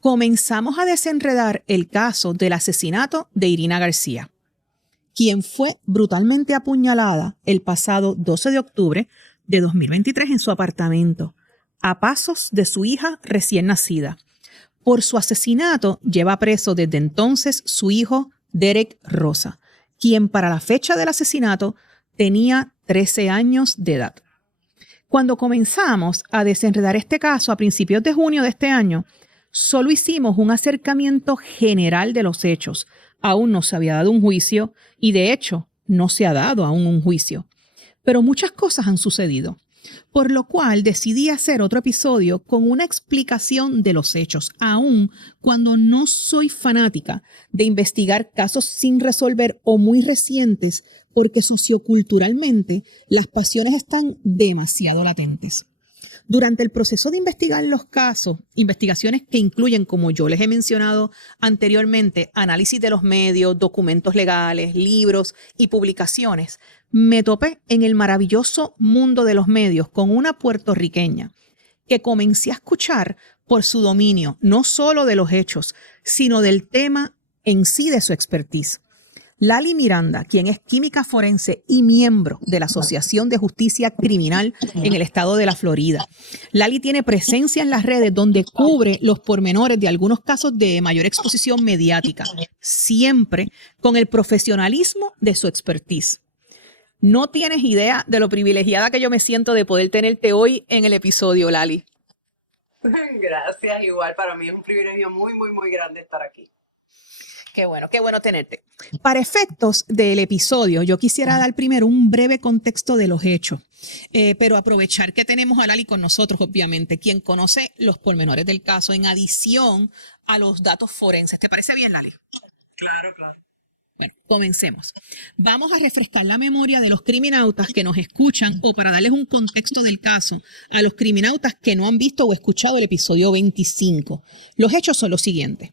comenzamos a desenredar el caso del asesinato de Irina García, quien fue brutalmente apuñalada el pasado 12 de octubre de 2023 en su apartamento, a pasos de su hija recién nacida. Por su asesinato lleva preso desde entonces su hijo Derek Rosa, quien para la fecha del asesinato tenía 13 años de edad. Cuando comenzamos a desenredar este caso a principios de junio de este año, solo hicimos un acercamiento general de los hechos. Aún no se había dado un juicio y de hecho no se ha dado aún un juicio. Pero muchas cosas han sucedido, por lo cual decidí hacer otro episodio con una explicación de los hechos, aun cuando no soy fanática de investigar casos sin resolver o muy recientes, porque socioculturalmente las pasiones están demasiado latentes. Durante el proceso de investigar los casos, investigaciones que incluyen, como yo les he mencionado anteriormente, análisis de los medios, documentos legales, libros y publicaciones, me topé en el maravilloso mundo de los medios con una puertorriqueña que comencé a escuchar por su dominio, no solo de los hechos, sino del tema en sí de su expertise. Lali Miranda, quien es química forense y miembro de la Asociación de Justicia Criminal en el estado de la Florida. Lali tiene presencia en las redes donde cubre los pormenores de algunos casos de mayor exposición mediática, siempre con el profesionalismo de su expertise. No tienes idea de lo privilegiada que yo me siento de poder tenerte hoy en el episodio, Lali. Gracias, igual para mí es un privilegio muy grande estar aquí. Qué bueno tenerte. Para efectos del episodio, yo quisiera dar primero un breve contexto de los hechos, pero aprovechar que tenemos a Lali con nosotros, obviamente, quien conoce los pormenores del caso, en adición a los datos forenses. ¿Te parece bien, Lali? Claro. Bueno, comencemos. Vamos a refrescar la memoria de los criminautas que nos escuchan o para darles un contexto del caso a los criminautas que no han visto o escuchado el episodio 25. Los hechos son los siguientes.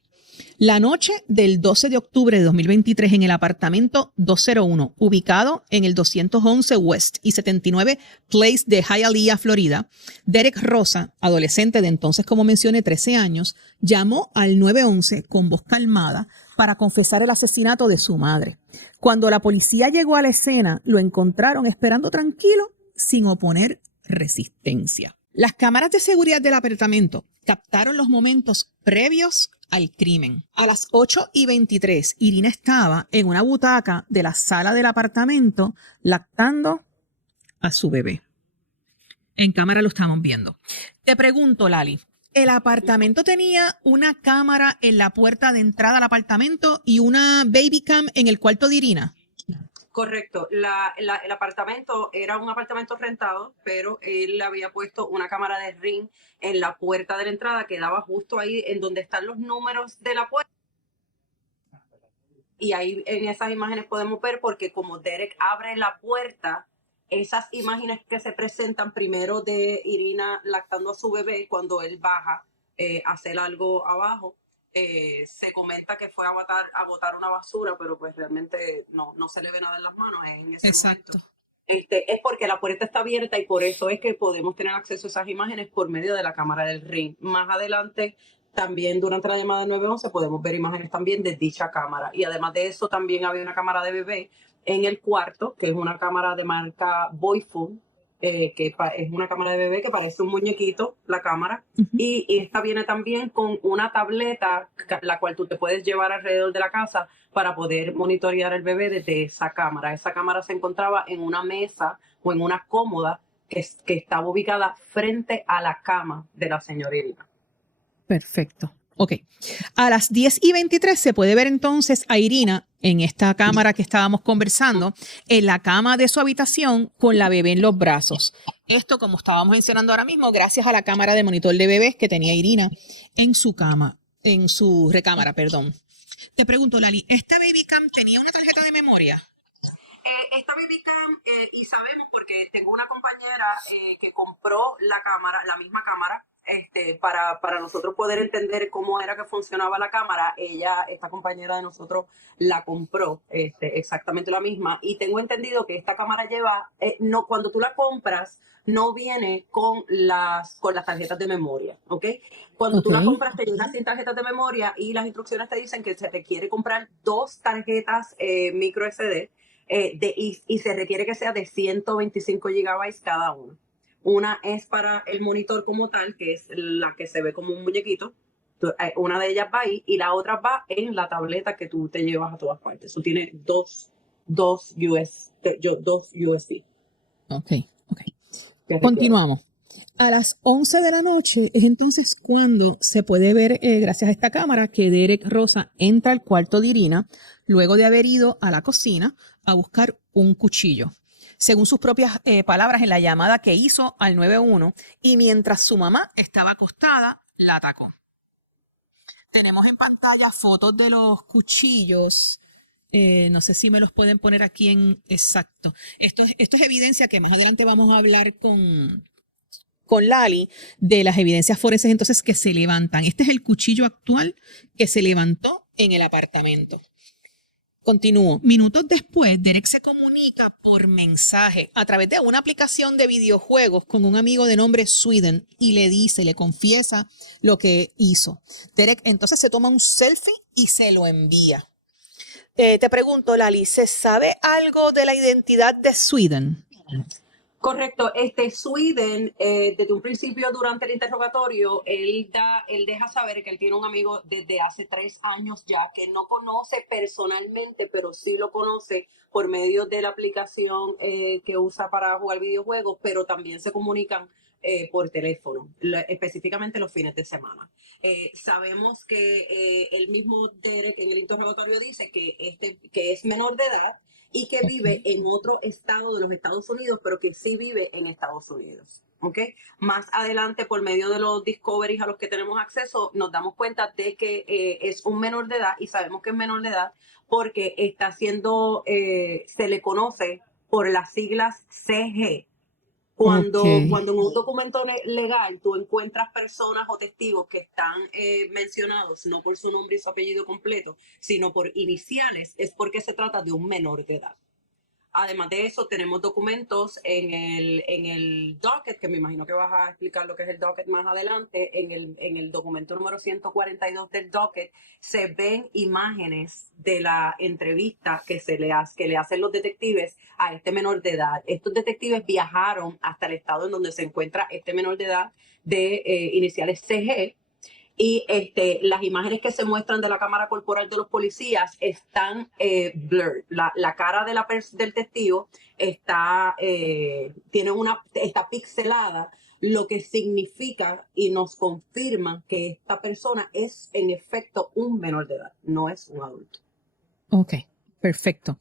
La noche del 12 de octubre de 2023 en el apartamento 201, ubicado en el 211 West y 79 Place de Hialeah, Florida, Derek Rosa, adolescente de entonces, como mencioné, 13 años, llamó al 911 con voz calmada para confesar el asesinato de su madre. Cuando la policía llegó a la escena, lo encontraron esperando tranquilo, sin oponer resistencia. Las cámaras de seguridad del apartamento captaron los momentos previos al crimen. A las 8:23, Irina estaba en una butaca de la sala del apartamento lactando a su bebé. En cámara lo estamos viendo. Te pregunto, Lali, ¿el apartamento tenía una cámara en la puerta de entrada al apartamento y una baby cam en el cuarto de Irina? Correcto. El apartamento era un apartamento rentado, pero él le había puesto una cámara de Ring en la puerta de la entrada que daba justo ahí en donde están los números de la puerta. Y ahí en esas imágenes podemos ver, porque como Derek abre la puerta, esas imágenes que se presentan primero de Irina lactando a su bebé cuando él baja a hacer algo abajo, se comenta que fue a botar una basura, pero pues realmente no se le ve nada en las manos en ese Exacto. momento. Es porque la puerta está abierta y por eso es que podemos tener acceso a esas imágenes por medio de la cámara del Ring. Más adelante, también durante la llamada del 911 podemos ver imágenes también de dicha cámara. Y además de eso, también había una cámara de bebé en el cuarto, que es una cámara de marca Boyful, que es una cámara de bebé que parece un muñequito, la cámara. Y esta viene también con una tableta, la cual tú te puedes llevar alrededor de la casa para poder monitorear el bebé desde esa cámara. Esa cámara se encontraba en una mesa o en una cómoda que estaba ubicada frente a la cama de la señora Irina. Perfecto. Ok. A las 10:23 se puede ver entonces a Irina en esta cámara que estábamos conversando, en la cama de su habitación con la bebé en los brazos. Esto, como estábamos mencionando ahora mismo, gracias a la cámara de monitor de bebés que tenía Irina en su cama, en su recámara, perdón. Te pregunto, Lali, ¿esta baby cam tenía una tarjeta de memoria? Esta baby cam, y sabemos porque tengo una compañera que compró la cámara, la misma cámara, para nosotros poder entender cómo era que funcionaba la cámara. Esta compañera de nosotros la compró, exactamente la misma, y tengo entendido que esta cámara lleva, no, cuando tú la compras, no viene con las tarjetas de memoria, ¿ok? Cuando tú la compras, te viene sin tarjetas de memoria y las instrucciones te dicen que se requiere comprar 2 tarjetas micro SD y se requiere que sea de 125 gigabytes cada una. Una es para el monitor como tal, que es la que se ve como un muñequito. Una de ellas va ahí y la otra va en la tableta que tú te llevas a todas partes. Eso tiene dos USB. Ok. Continuamos. A las 11 de la noche es entonces cuando se puede ver, gracias a esta cámara, que Derek Rosa entra al cuarto de Irina luego de haber ido a la cocina a buscar un cuchillo. Según sus propias palabras en la llamada que hizo al 911, y mientras su mamá estaba acostada, la atacó. Tenemos en pantalla fotos de los cuchillos. No sé si me los pueden poner aquí en exacto. Esto es evidencia que más adelante vamos a hablar con Lali de las evidencias forenses entonces que se levantan. Este es el cuchillo actual que se levantó en el apartamento. Continúo. Minutos después, Derek se comunica por mensaje a través de una aplicación de videojuegos con un amigo de nombre Sweden y le confiesa lo que hizo. Derek entonces se toma un selfie y se lo envía. Te pregunto, Lali, ¿se sabe algo de la identidad de Sweden? Correcto. Sweden, desde un principio durante el interrogatorio, él deja saber que él tiene un amigo desde hace 3 años ya, que no conoce personalmente, pero sí lo conoce por medio de la aplicación que usa para jugar videojuegos, pero también se comunican por teléfono, específicamente los fines de semana. Sabemos que el mismo Derek en el interrogatorio dice que es menor de edad y que vive en otro estado de los Estados Unidos, pero que sí vive en Estados Unidos. ¿Okay? Más adelante, por medio de los discoveries a los que tenemos acceso, nos damos cuenta de que es un menor de edad, y sabemos que es menor de edad porque se le conoce por las siglas CG. Cuando en un documento legal tú encuentras personas o testigos que están mencionados no por su nombre y su apellido completo, sino por iniciales, es porque se trata de un menor de edad. Además de eso, tenemos documentos en el docket, que me imagino que vas a explicar lo que es el docket más adelante. En el documento número 142 del docket se ven imágenes de la entrevista que le hacen los detectives a este menor de edad. Estos detectives viajaron hasta el estado en donde se encuentra este menor de edad de iniciales CG. Y las imágenes que se muestran de la cámara corporal de los policías están blurred. La cara del testigo está pixelada, lo que significa y nos confirma que esta persona es en efecto un menor de edad, no es un adulto. Ok, perfecto.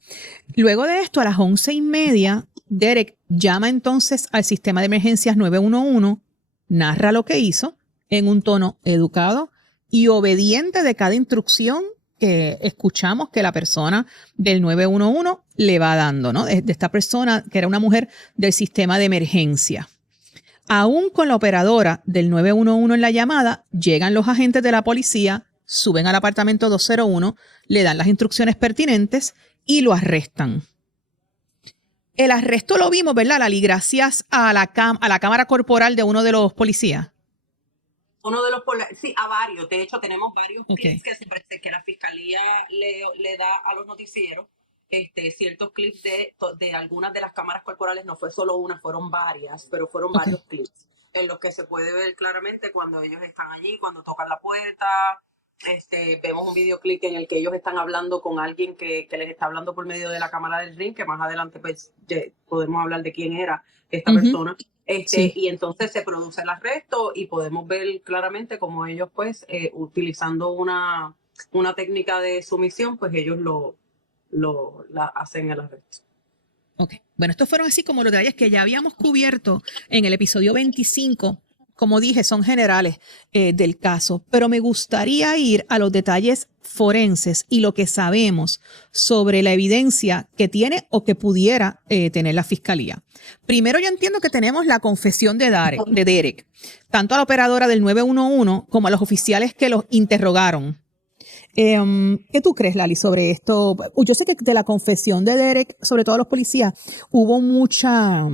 Luego de esto, a las 11:30, Derek llama entonces al sistema de emergencias 911, narra lo que hizo en un tono educado y obediente de cada instrucción que escuchamos que la persona del 911 le va dando, ¿no? De esta persona que era una mujer del sistema de emergencia. Aún con la operadora del 911 en la llamada, llegan los agentes de la policía, suben al apartamento 201, le dan las instrucciones pertinentes y lo arrestan. El arresto lo vimos, ¿verdad, Lali? Gracias a la cámara corporal de uno de los policías. Sí, a varios. De hecho, tenemos varios clips que la fiscalía le da a los noticieros. Ciertos clips de algunas de las cámaras corporales, no fue solo una, fueron varias, pero fueron varios clips en los que se puede ver claramente cuando ellos están allí, cuando tocan la puerta. Vemos un videoclip en el que ellos están hablando con alguien que les está hablando por medio de la cámara del ring, que más adelante pues podemos hablar de quién era esta persona. Sí. Y entonces se produce el arresto y podemos ver claramente cómo ellos pues utilizando una técnica de sumisión, pues ellos hacen el arresto. Ok, bueno, estos fueron así como los detalles que ya habíamos cubierto en el episodio 25 como dije, son generales del caso, pero me gustaría ir a los detalles forenses y lo que sabemos sobre la evidencia que tiene o que pudiera tener la fiscalía. Primero, yo entiendo que tenemos la confesión de Derek, tanto a la operadora del 911 como a los oficiales que los interrogaron. ¿Qué tú crees, Lali, sobre esto? Yo sé que de la confesión de Derek, sobre todo a los policías, hubo muchas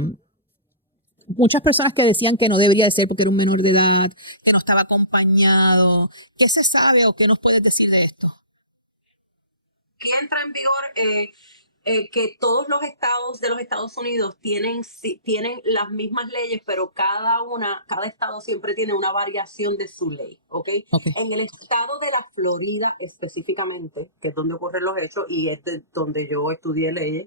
personas que decían que no debería de ser porque era un menor de edad, que no estaba acompañado. ¿Qué se sabe o qué nos puedes decir de esto? Aquí entra en vigor que todos los estados de los Estados Unidos tienen las mismas leyes, pero cada estado siempre tiene una variación de su ley, ¿ok? Okay. En el estado de la Florida específicamente, que es donde ocurren los hechos y es donde yo estudié leyes,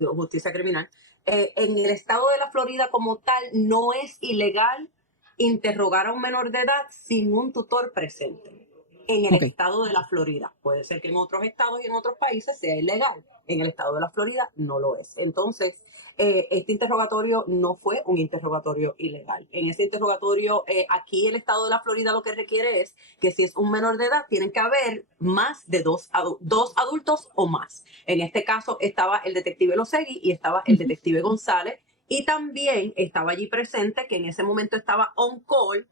justicia criminal, en el estado de la Florida como tal no es ilegal interrogar a un menor de edad sin un tutor presente. En el estado de la Florida. Puede ser que en otros estados y en otros países sea ilegal. En el estado de la Florida no lo es. Entonces, este interrogatorio no fue un interrogatorio ilegal. En ese interrogatorio, aquí el estado de la Florida lo que requiere es que si es un menor de edad, tienen que haber más de dos adultos o más. En este caso estaba el detective Losegui y estaba el detective González. Y también estaba allí presente, que en ese momento estaba on call,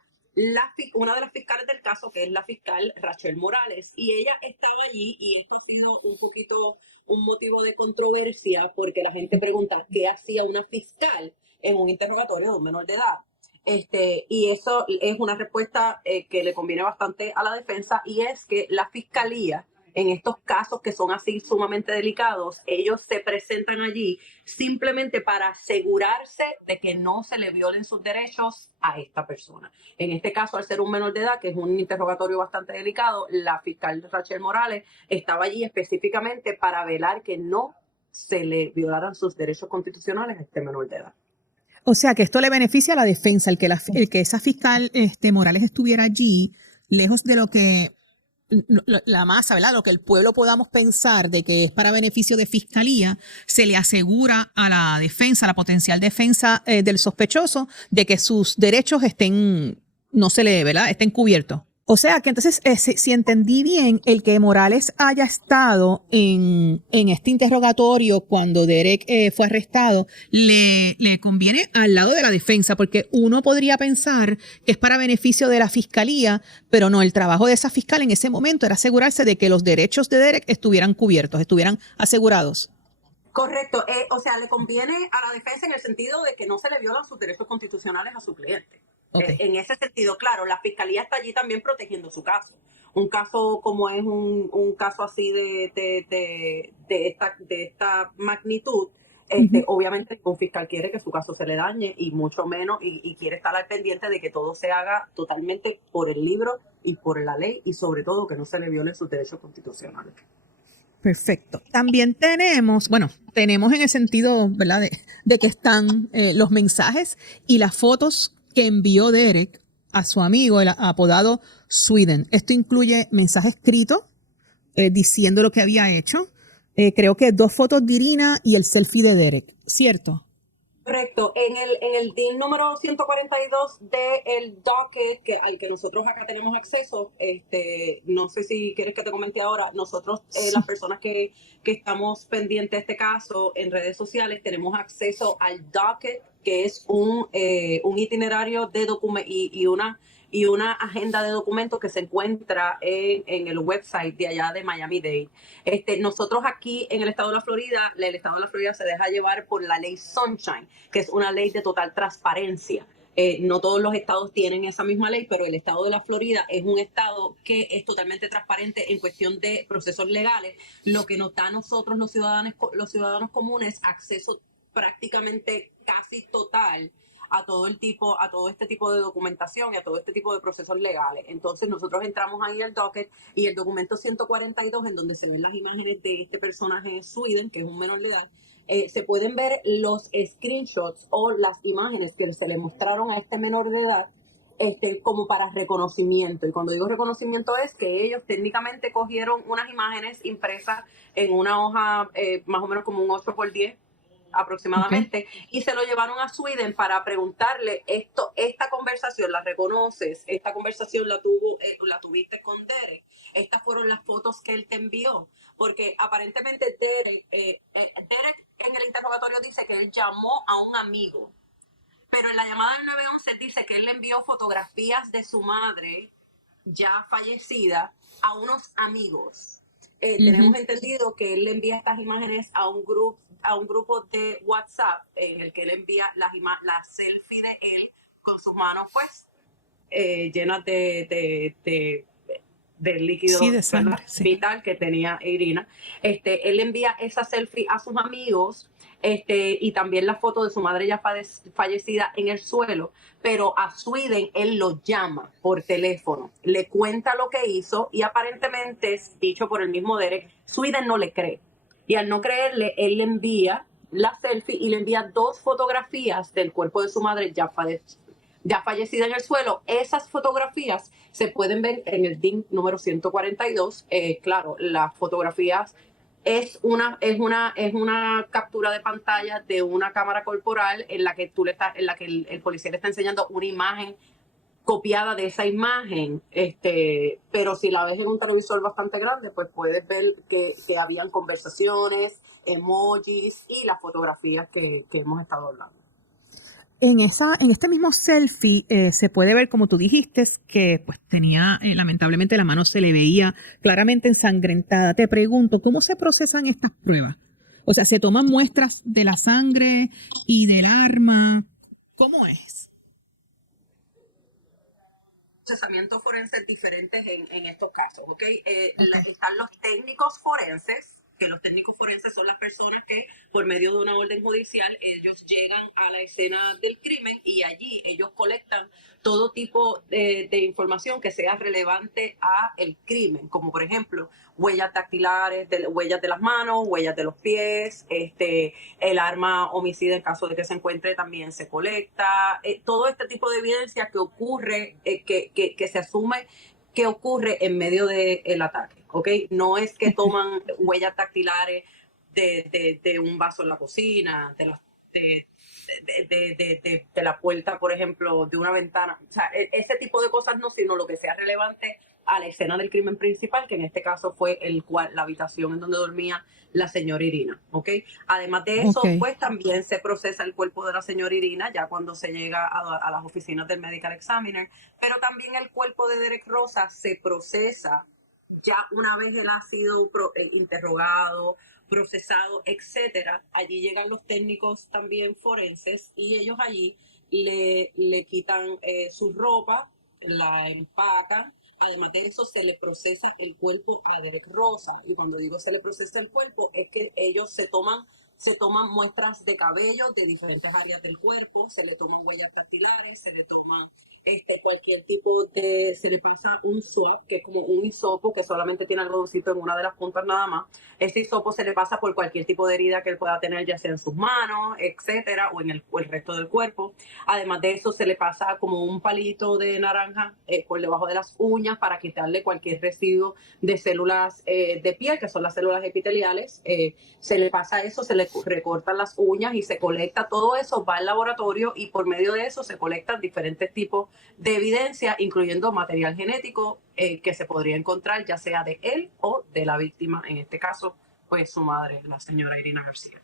una de las fiscales del caso, que es la fiscal Rachel Morales, y ella estaba allí, y esto ha sido un poquito un motivo de controversia, porque la gente pregunta qué hacía una fiscal en un interrogatorio de un menor de edad. Y eso es una respuesta que le conviene bastante a la defensa, y es que la fiscalía, en estos casos que son así sumamente delicados, ellos se presentan allí simplemente para asegurarse de que no se le violen sus derechos a esta persona. En este caso, al ser un menor de edad, que es un interrogatorio bastante delicado, la fiscal Rachel Morales estaba allí específicamente para velar que no se le violaran sus derechos constitucionales a este menor de edad. O sea, que esto le beneficia a la defensa, el que esa fiscal Morales estuviera allí, lejos de lo que la masa, ¿verdad? Lo que el pueblo podamos pensar de que es para beneficio de fiscalía, se le asegura a la defensa, a la potencial defensa del sospechoso, de que sus derechos no se le, ¿verdad? Estén cubiertos. O sea que entonces, si entendí bien, el que Morales haya estado en este interrogatorio cuando Derek fue arrestado, le conviene al lado de la defensa, porque uno podría pensar que es para beneficio de la fiscalía, pero no, el trabajo de esa fiscal en ese momento era asegurarse de que los derechos de Derek estuvieran cubiertos, estuvieran asegurados. Correcto, o sea, le conviene a la defensa en el sentido de que no se le violan sus derechos constitucionales a su cliente. Okay. En ese sentido, claro, la fiscalía está allí también protegiendo su caso. Un caso como es un caso así de esta magnitud, obviamente un fiscal quiere que su caso se le dañe y mucho menos, y quiere estar al pendiente de que todo se haga totalmente por el libro y por la ley, y sobre todo que no se le violen sus derechos constitucionales. Perfecto. También tenemos en el sentido, ¿verdad?, de que están los mensajes y las fotos que envió Derek a su amigo, el apodado Sweden. Esto incluye mensaje escrito diciendo lo que había hecho. Creo que 2 fotos de Irina y el selfie de Derek, ¿cierto? Correcto. En el DIN número 142 del docket al que nosotros acá tenemos acceso, no sé si quieres que te comente ahora, nosotros, las personas que estamos pendientes de este caso en redes sociales, tenemos acceso al docket, que es un itinerario de documentos y una agenda de documentos que se encuentra en el website de allá de Miami-Dade. Nosotros aquí en el estado de la Florida, el estado de la Florida se deja llevar por la ley Sunshine, que es una ley de total transparencia. No todos los estados tienen esa misma ley, pero el estado de la Florida es un estado que es totalmente transparente en cuestión de procesos legales, lo que nos da a nosotros los ciudadanos comunes acceso prácticamente casi total a todo este tipo de documentación y a todo este tipo de procesos legales. Entonces nosotros entramos ahí al docket y el documento 142, en donde se ven las imágenes de este personaje Sweden, que es un menor de edad, se pueden ver los screenshots o las imágenes que se le mostraron a este menor de edad como para reconocimiento. Y cuando digo reconocimiento es que ellos técnicamente cogieron unas imágenes impresas en una hoja más o menos como un 8x10, aproximadamente, y se lo llevaron a Sweden para preguntarle esta conversación, ¿la reconoces? Esta conversación la tuviste con Derek. Estas fueron las fotos que él te envió, porque aparentemente Derek en el interrogatorio dice que él llamó a un amigo, pero en la llamada del 911 dice que él le envió fotografías de su madre ya fallecida a unos amigos. Tenemos entendido que él le envía estas imágenes a un grupo de WhatsApp en el que él envía la selfie de él con sus manos pues llenas de líquido, sí, de sangre, vital que tenía Irina. Él envía esa selfie a sus amigos y también la foto de su madre ya fallecida en el suelo, pero a Sweden él lo llama por teléfono, le cuenta lo que hizo y aparentemente, dicho por el mismo Derek, Sweden no le cree. Y al no creerle, él le envía la selfie y le envía 2 fotografías del cuerpo de su madre ya fallecida en el suelo. Esas fotografías se pueden ver en el DIN número 142. Claro, las fotografías es una captura de pantalla de una cámara corporal en la que el policía le está enseñando una imagen copiada de esa imagen, pero si la ves en un televisor bastante grande, pues puedes ver que habían conversaciones, emojis y las fotografías que hemos estado hablando. En este mismo selfie se puede ver, como tú dijiste, que pues tenía, lamentablemente la mano se le veía claramente ensangrentada. Te pregunto, ¿cómo se procesan estas pruebas? O sea, ¿se toman muestras de la sangre y del arma? ¿Cómo es? Procesamientos forenses diferentes en estos casos, ¿ok? Están los técnicos forenses, que los técnicos forenses son las personas que por medio de una orden judicial ellos llegan a la escena del crimen y allí ellos colectan todo tipo de información que sea relevante a el crimen, como por ejemplo huellas dactilares, huellas de las manos, huellas de los pies, el arma homicida en caso de que se encuentre también se colecta, todo este tipo de evidencia que ocurre, que se asume que ocurre en medio del ataque, ¿ok? No es que toman huellas dactilares de un vaso en la cocina, de la puerta, por ejemplo, de una ventana. O sea, ese tipo de cosas no, sino lo que sea relevante a la escena del crimen principal, que en este caso fue la habitación en donde dormía la señora Irina, ¿ok? Además de eso, pues también se procesa el cuerpo de la señora Irina ya cuando se llega a las oficinas del Medical Examiner, pero también el cuerpo de Derek Rosa se procesa ya una vez él ha sido interrogado, procesado, etcétera. Allí llegan los técnicos también forenses y ellos allí le quitan su ropa, la empacan. Además de eso, se le procesa el cuerpo a Derek Rosa. Y cuando digo se le procesa el cuerpo, es que ellos se toman muestras de cabello de diferentes áreas del cuerpo, se le toman huellas dactilares, se le toman cualquier tipo se le pasa un swab, que es como un hisopo que solamente tiene algodoncito en una de las puntas nada más. Ese hisopo se le pasa por cualquier tipo de herida que él pueda tener, ya sea en sus manos, etcétera, o en el resto del cuerpo. Además de eso, se le pasa como un palito de naranja por debajo de las uñas para quitarle cualquier residuo de células de piel, que son las células epiteliales. Se le pasa eso, se le recortan las uñas y se colecta todo eso, va al laboratorio y por medio de eso se colectan diferentes tipos de evidencia, incluyendo material genético que se podría encontrar ya sea de él o de la víctima, en este caso, pues su madre, la señora Irina García.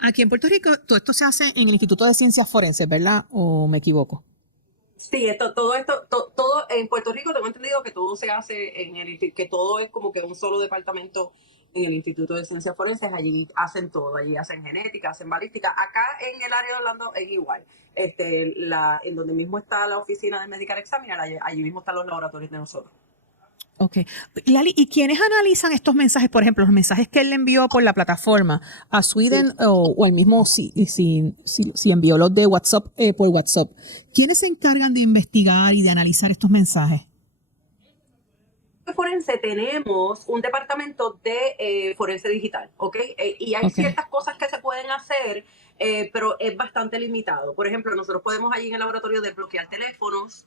Aquí en Puerto Rico, todo esto se hace en el Instituto de Ciencias Forenses, ¿verdad? ¿O me equivoco? Sí, todo en Puerto Rico tengo entendido que todo se hace que todo es como que un solo departamento en el Instituto de Ciencias Forenses. Allí hacen todo, allí hacen genética, hacen balística. Acá en el área de Orlando es igual. En donde mismo está la oficina de Medical Examiner, allí mismo están los laboratorios de nosotros. Ok. Lali, ¿y quiénes analizan estos mensajes? Por ejemplo, los mensajes que él le envió por la plataforma a Sweden o el mismo, si envió los de WhatsApp por WhatsApp. ¿Quiénes se encargan de investigar y de analizar estos mensajes? Forense tenemos un departamento de forense digital, ¿ok? Y hay ciertas cosas que se pueden hacer pero es bastante limitado. Por ejemplo, nosotros podemos allí en el laboratorio desbloquear teléfonos,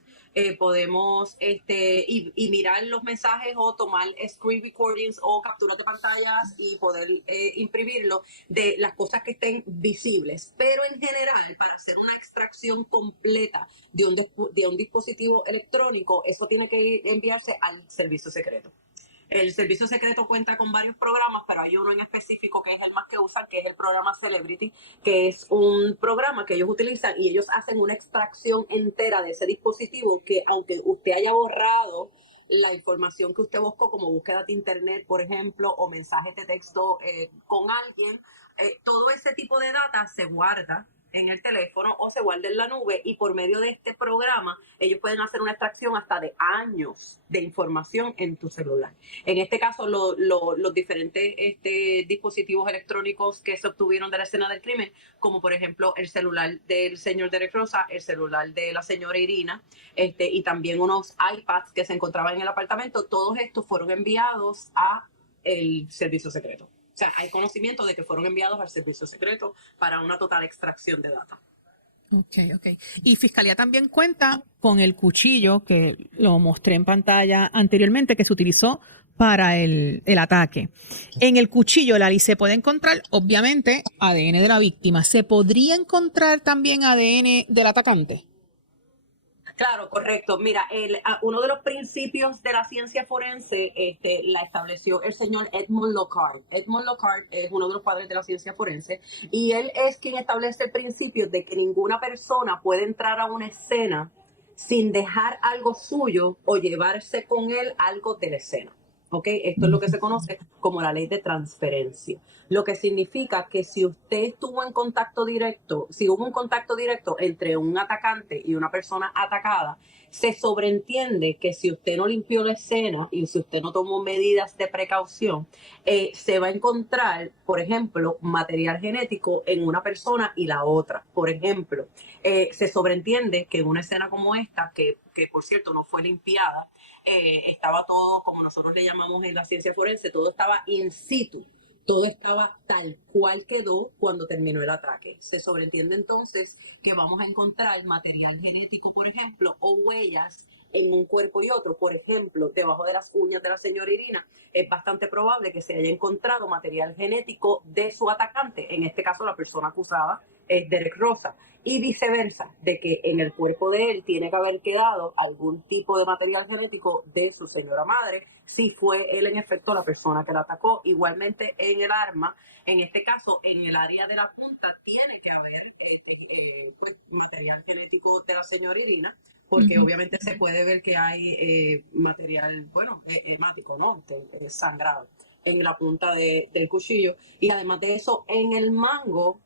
podemos y mirar los mensajes o tomar screen recordings o capturas de pantallas y poder imprimirlo de las cosas que estén visibles. Pero en general, para hacer una extracción completa de un dispositivo electrónico, eso tiene que enviarse al servicio secreto. El servicio secreto cuenta con varios programas, pero hay uno en específico que es el más que usan, que es el programa Celebrity, que es un programa que ellos utilizan y ellos hacen una extracción entera de ese dispositivo que, aunque usted haya borrado la información que usted buscó, como búsqueda de internet, por ejemplo, o mensajes de texto con alguien, todo ese tipo de data se guarda en el teléfono o se guarda en la nube, y por medio de este programa ellos pueden hacer una extracción hasta de años de información en tu celular. En este caso, los diferentes dispositivos electrónicos que se obtuvieron de la escena del crimen, como por ejemplo el celular del señor Derek Rosa, el celular de la señora Irina, y también unos iPads que se encontraban en el apartamento, todos estos fueron enviados a el servicio secreto. O sea, hay conocimiento de que fueron enviados al servicio secreto para una total extracción de data. Ok. Y Fiscalía también cuenta con el cuchillo que lo mostré en pantalla anteriormente, que se utilizó para el ataque. En el cuchillo, Lali, se puede encontrar, obviamente, ADN de la víctima. ¿Se podría encontrar también ADN del atacante? Claro, correcto. Mira, uno de los principios de la ciencia forense la estableció el señor Edmond Locard. Edmond Locard es uno de los padres de la ciencia forense y él es quien establece el principio de que ninguna persona puede entrar a una escena sin dejar algo suyo o llevarse con él algo de la escena. ¿Ok? Esto es lo que se conoce como la ley de transferencia. Lo que significa que si usted estuvo en contacto directo, si hubo un contacto directo entre un atacante y una persona atacada, se sobreentiende que si usted no limpió la escena y si usted no tomó medidas de precaución, se va a encontrar, por ejemplo, material genético en una persona y la otra. Por ejemplo, se sobreentiende que en una escena como esta, que por cierto no fue limpiada, estaba todo, como nosotros le llamamos en la ciencia forense, todo estaba in situ, todo estaba tal cual quedó cuando terminó el ataque. Se sobreentiende entonces que vamos a encontrar material genético, por ejemplo, o huellas en un cuerpo y otro. Por ejemplo, debajo de las uñas de la señora Irina, es bastante probable que se haya encontrado material genético de su atacante, en este caso la persona acusada es Derek Rosa, y viceversa, de que en el cuerpo de él tiene que haber quedado algún tipo de material genético de su señora madre, si fue él en efecto la persona que la atacó. Igualmente en el arma, en este caso en el área de la punta, tiene que haber pues, material genético de la señora Irina, porque obviamente se puede ver que hay material, bueno, hemático, ¿no? Sangrado en la punta del cuchillo. Y además de eso, en el mango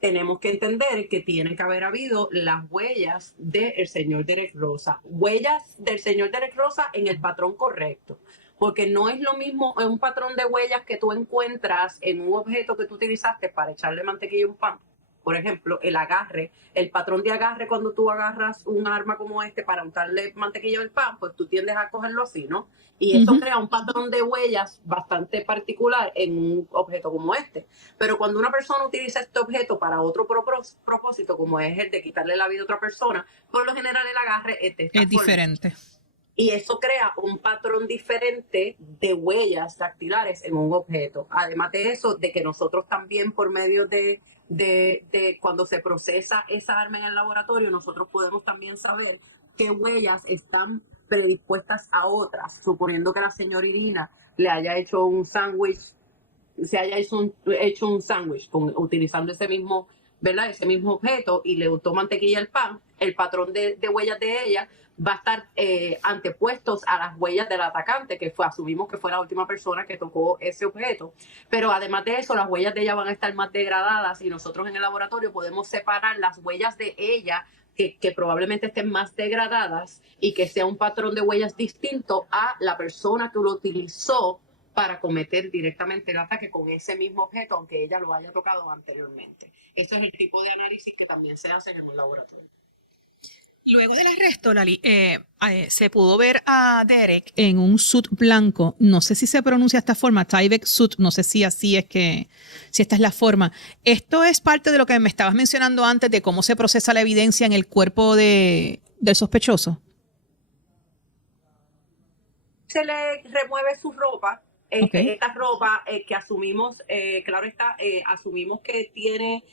tenemos que entender que tiene que haber habido las huellas del señor Derek Rosa, huellas del señor Derek Rosa en el patrón correcto, porque no es lo mismo un patrón de huellas que tú encuentras en un objeto que tú utilizaste para echarle mantequilla a un pan. Por ejemplo, el agarre, el patrón de agarre cuando tú agarras un arma como este para untarle mantequilla al pan, pues tú tiendes a cogerlo así, ¿no? Y eso crea un patrón de huellas bastante particular en un objeto como este. Pero cuando una persona utiliza este objeto para otro propósito, como es el de quitarle la vida a otra persona, por lo general el agarre es de esta forma. Diferente. Y eso crea un patrón diferente de huellas dactilares en un objeto. Además de eso, de que nosotros también por medio de cuando se procesa esa arma en el laboratorio, nosotros podemos también saber qué huellas están predispuestas a otras. Suponiendo que la señora Irina le haya hecho un sándwich, se haya hecho un sándwich utilizando ese mismo, ¿verdad? Ese mismo objeto y le untó mantequilla al pan, el patrón de huellas de ella va a estar antepuestos a las huellas del atacante, que asumimos que fue la última persona que tocó ese objeto. Pero además de eso, las huellas de ella van a estar más degradadas y nosotros en el laboratorio podemos separar las huellas de ella que probablemente estén más degradadas y que sea un patrón de huellas distinto a la persona que lo utilizó para cometer directamente el ataque con ese mismo objeto, aunque ella lo haya tocado anteriormente. Ese es el tipo de análisis que también se hace en un laboratorio. Luego del arresto, Lali, se pudo ver a Derek en un suit blanco. No sé si se pronuncia de esta forma, Tyvek suit. No sé si así es que, si esta es la forma. Esto es parte de lo que me estabas mencionando antes de cómo se procesa la evidencia en el cuerpo del sospechoso. Se le remueve su ropa. Okay. Esta ropa que asumimos, claro está, asumimos que tiene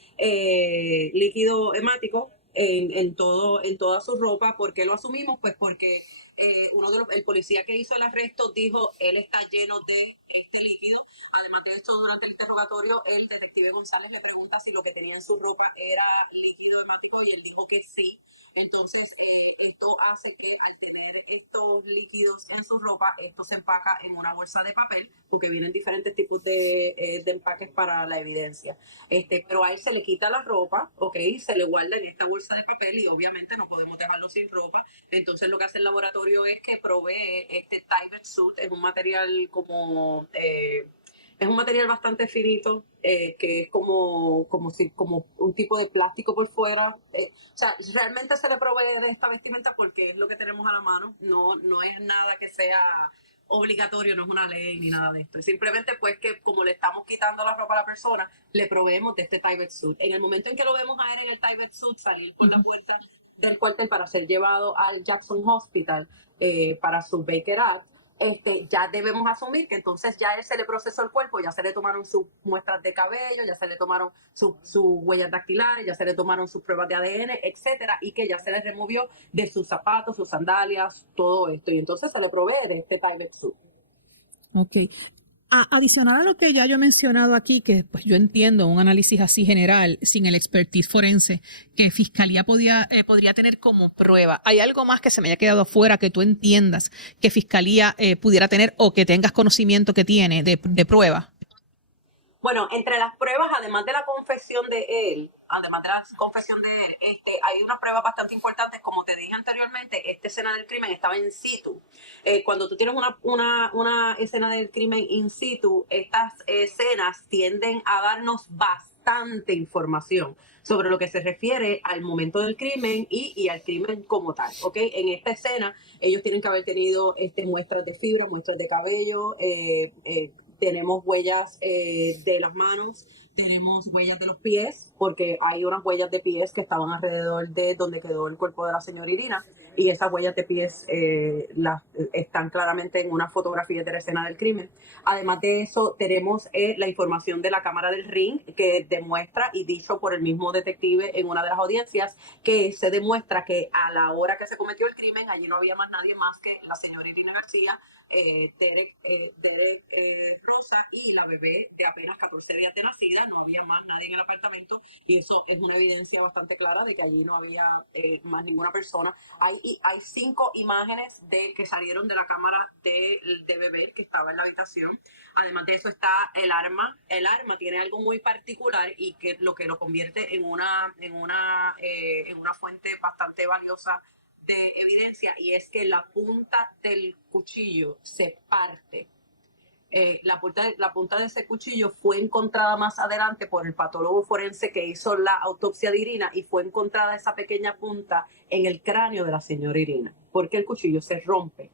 líquido hemático en toda su ropa. ¿Por qué lo asumimos? Pues porque el policía que hizo el arresto dijo, él está lleno de este líquido. Además de esto, durante el interrogatorio, el detective González le pregunta si lo que tenía en su ropa era líquido hemático y él dijo que sí. Entonces, esto hace que al tener estos líquidos en su ropa, esto se empaca en una bolsa de papel, porque vienen diferentes tipos de empaques para la evidencia. Pero a él se le quita la ropa, ¿ok? Se le guarda en esta bolsa de papel y obviamente no podemos dejarlo sin ropa. Entonces, lo que hace el laboratorio es que provee este Tyvek suit, es un material como... es un material bastante finito, que es como un tipo de plástico por fuera. O sea, realmente se le provee de esta vestimenta porque es lo que tenemos a la mano. No es nada que sea obligatorio, no es una ley ni nada de esto. Simplemente pues que como le estamos quitando la ropa a la persona, le proveemos de este Tyvek suit. En el momento en que lo vemos a él en el Tyvek suit salir por la puerta del cuartel para ser llevado al Jackson Hospital para su Baker Act, ya debemos asumir que entonces ya él se le procesó el cuerpo, ya se le tomaron sus muestras de cabello, ya se le tomaron sus huellas dactilares, ya se le tomaron sus pruebas de ADN, etcétera, y que ya se le removió de sus zapatos, sus sandalias, todo esto. Y entonces se le provee de este Tyvek suit. Ok. Adicional a lo que ya yo he mencionado aquí, que pues yo entiendo un análisis así general, sin el expertise forense, que Fiscalía podría tener como prueba. ¿Hay algo más que se me haya quedado afuera que tú entiendas que Fiscalía pudiera tener o que tengas conocimiento que tiene de prueba? Bueno, entre las pruebas, además de la confesión de él, hay unas pruebas bastante importantes. Como te dije anteriormente, esta escena del crimen estaba in situ. Cuando tú tienes una escena del crimen in situ, estas escenas tienden a darnos bastante información sobre lo que se refiere al momento del crimen y al crimen como tal, ¿ok? En esta escena, ellos tienen que haber tenido muestras de fibra, muestras de cabello, tenemos huellas de las manos, tenemos huellas de los pies, porque hay unas huellas de pies que estaban alrededor de donde quedó el cuerpo de la señora Irina, y esas huellas de pies están claramente en una fotografía de la escena del crimen. Además de eso, tenemos la información de la cámara del ring, que demuestra, y dicho por el mismo detective en una de las audiencias, que se demuestra que a la hora que se cometió el crimen, allí no había más nadie más que la señora Irina García, Derek Rosa y la bebé de apenas 14 días de nacida. No había más nadie en el apartamento y eso es una evidencia bastante clara de que allí no había más ninguna persona. Hay 5 imágenes que salieron de la cámara de bebé que estaba en la habitación. Además de eso está el arma. El arma tiene algo muy particular y que lo convierte en una fuente bastante valiosa de evidencia, y es que la punta del cuchillo se parte. La punta de ese cuchillo fue encontrada más adelante por el patólogo forense que hizo la autopsia de Irina, y fue encontrada esa pequeña punta en el cráneo de la señora Irina, porque el cuchillo se rompe.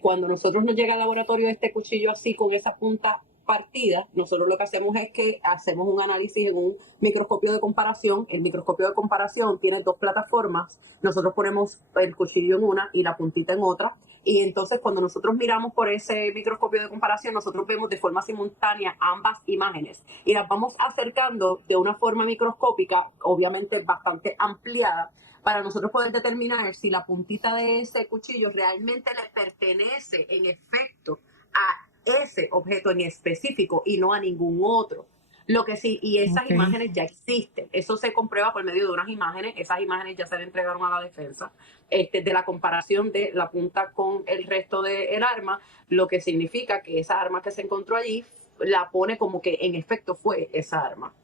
Cuando nosotros nos llega al laboratorio este cuchillo así, con esa punta partida, nosotros lo que hacemos es que hacemos un análisis en un microscopio de comparación. El microscopio de comparación tiene 2 plataformas. Nosotros ponemos el cuchillo en una y la puntita en otra, y entonces cuando nosotros miramos por ese microscopio de comparación, nosotros vemos de forma simultánea ambas imágenes y las vamos acercando de una forma microscópica, obviamente bastante ampliada, para nosotros poder determinar si la puntita de ese cuchillo realmente le pertenece en efecto a ese objeto en específico y no a ningún otro. Lo que sí, y esas imágenes ya existen, eso se comprueba por medio de unas imágenes. Esas imágenes ya se le entregaron a la defensa, de la comparación de la punta con el resto del arma, lo que significa que esa arma que se encontró allí la pone como que en efecto fue esa arma.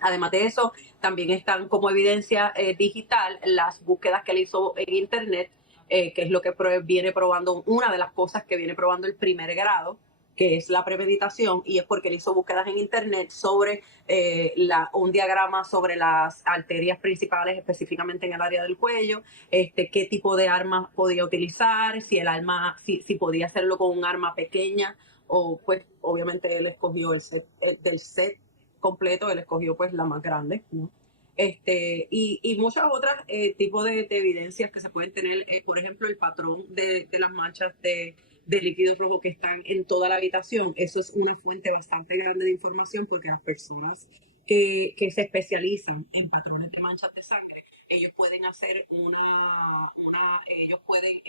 Además de eso, también están como evidencia digital las búsquedas que él hizo en internet, que es lo que viene probando, una de las cosas que viene probando el primer grado, que es la premeditación, y es porque él hizo búsquedas en internet sobre un diagrama sobre las arterias principales, específicamente en el área del cuello, qué tipo de arma podía utilizar, si el arma, si podía hacerlo con un arma pequeña, o pues obviamente él escogió del set completo, él escogió pues la más grande, ¿no? Y muchas otras tipos de evidencias que se pueden tener, por ejemplo, el patrón de las manchas de líquido rojo que están en toda la habitación. Eso es una fuente bastante grande de información, porque las personas que se especializan en patrones de manchas de sangre, ellos pueden hacer ellos pueden,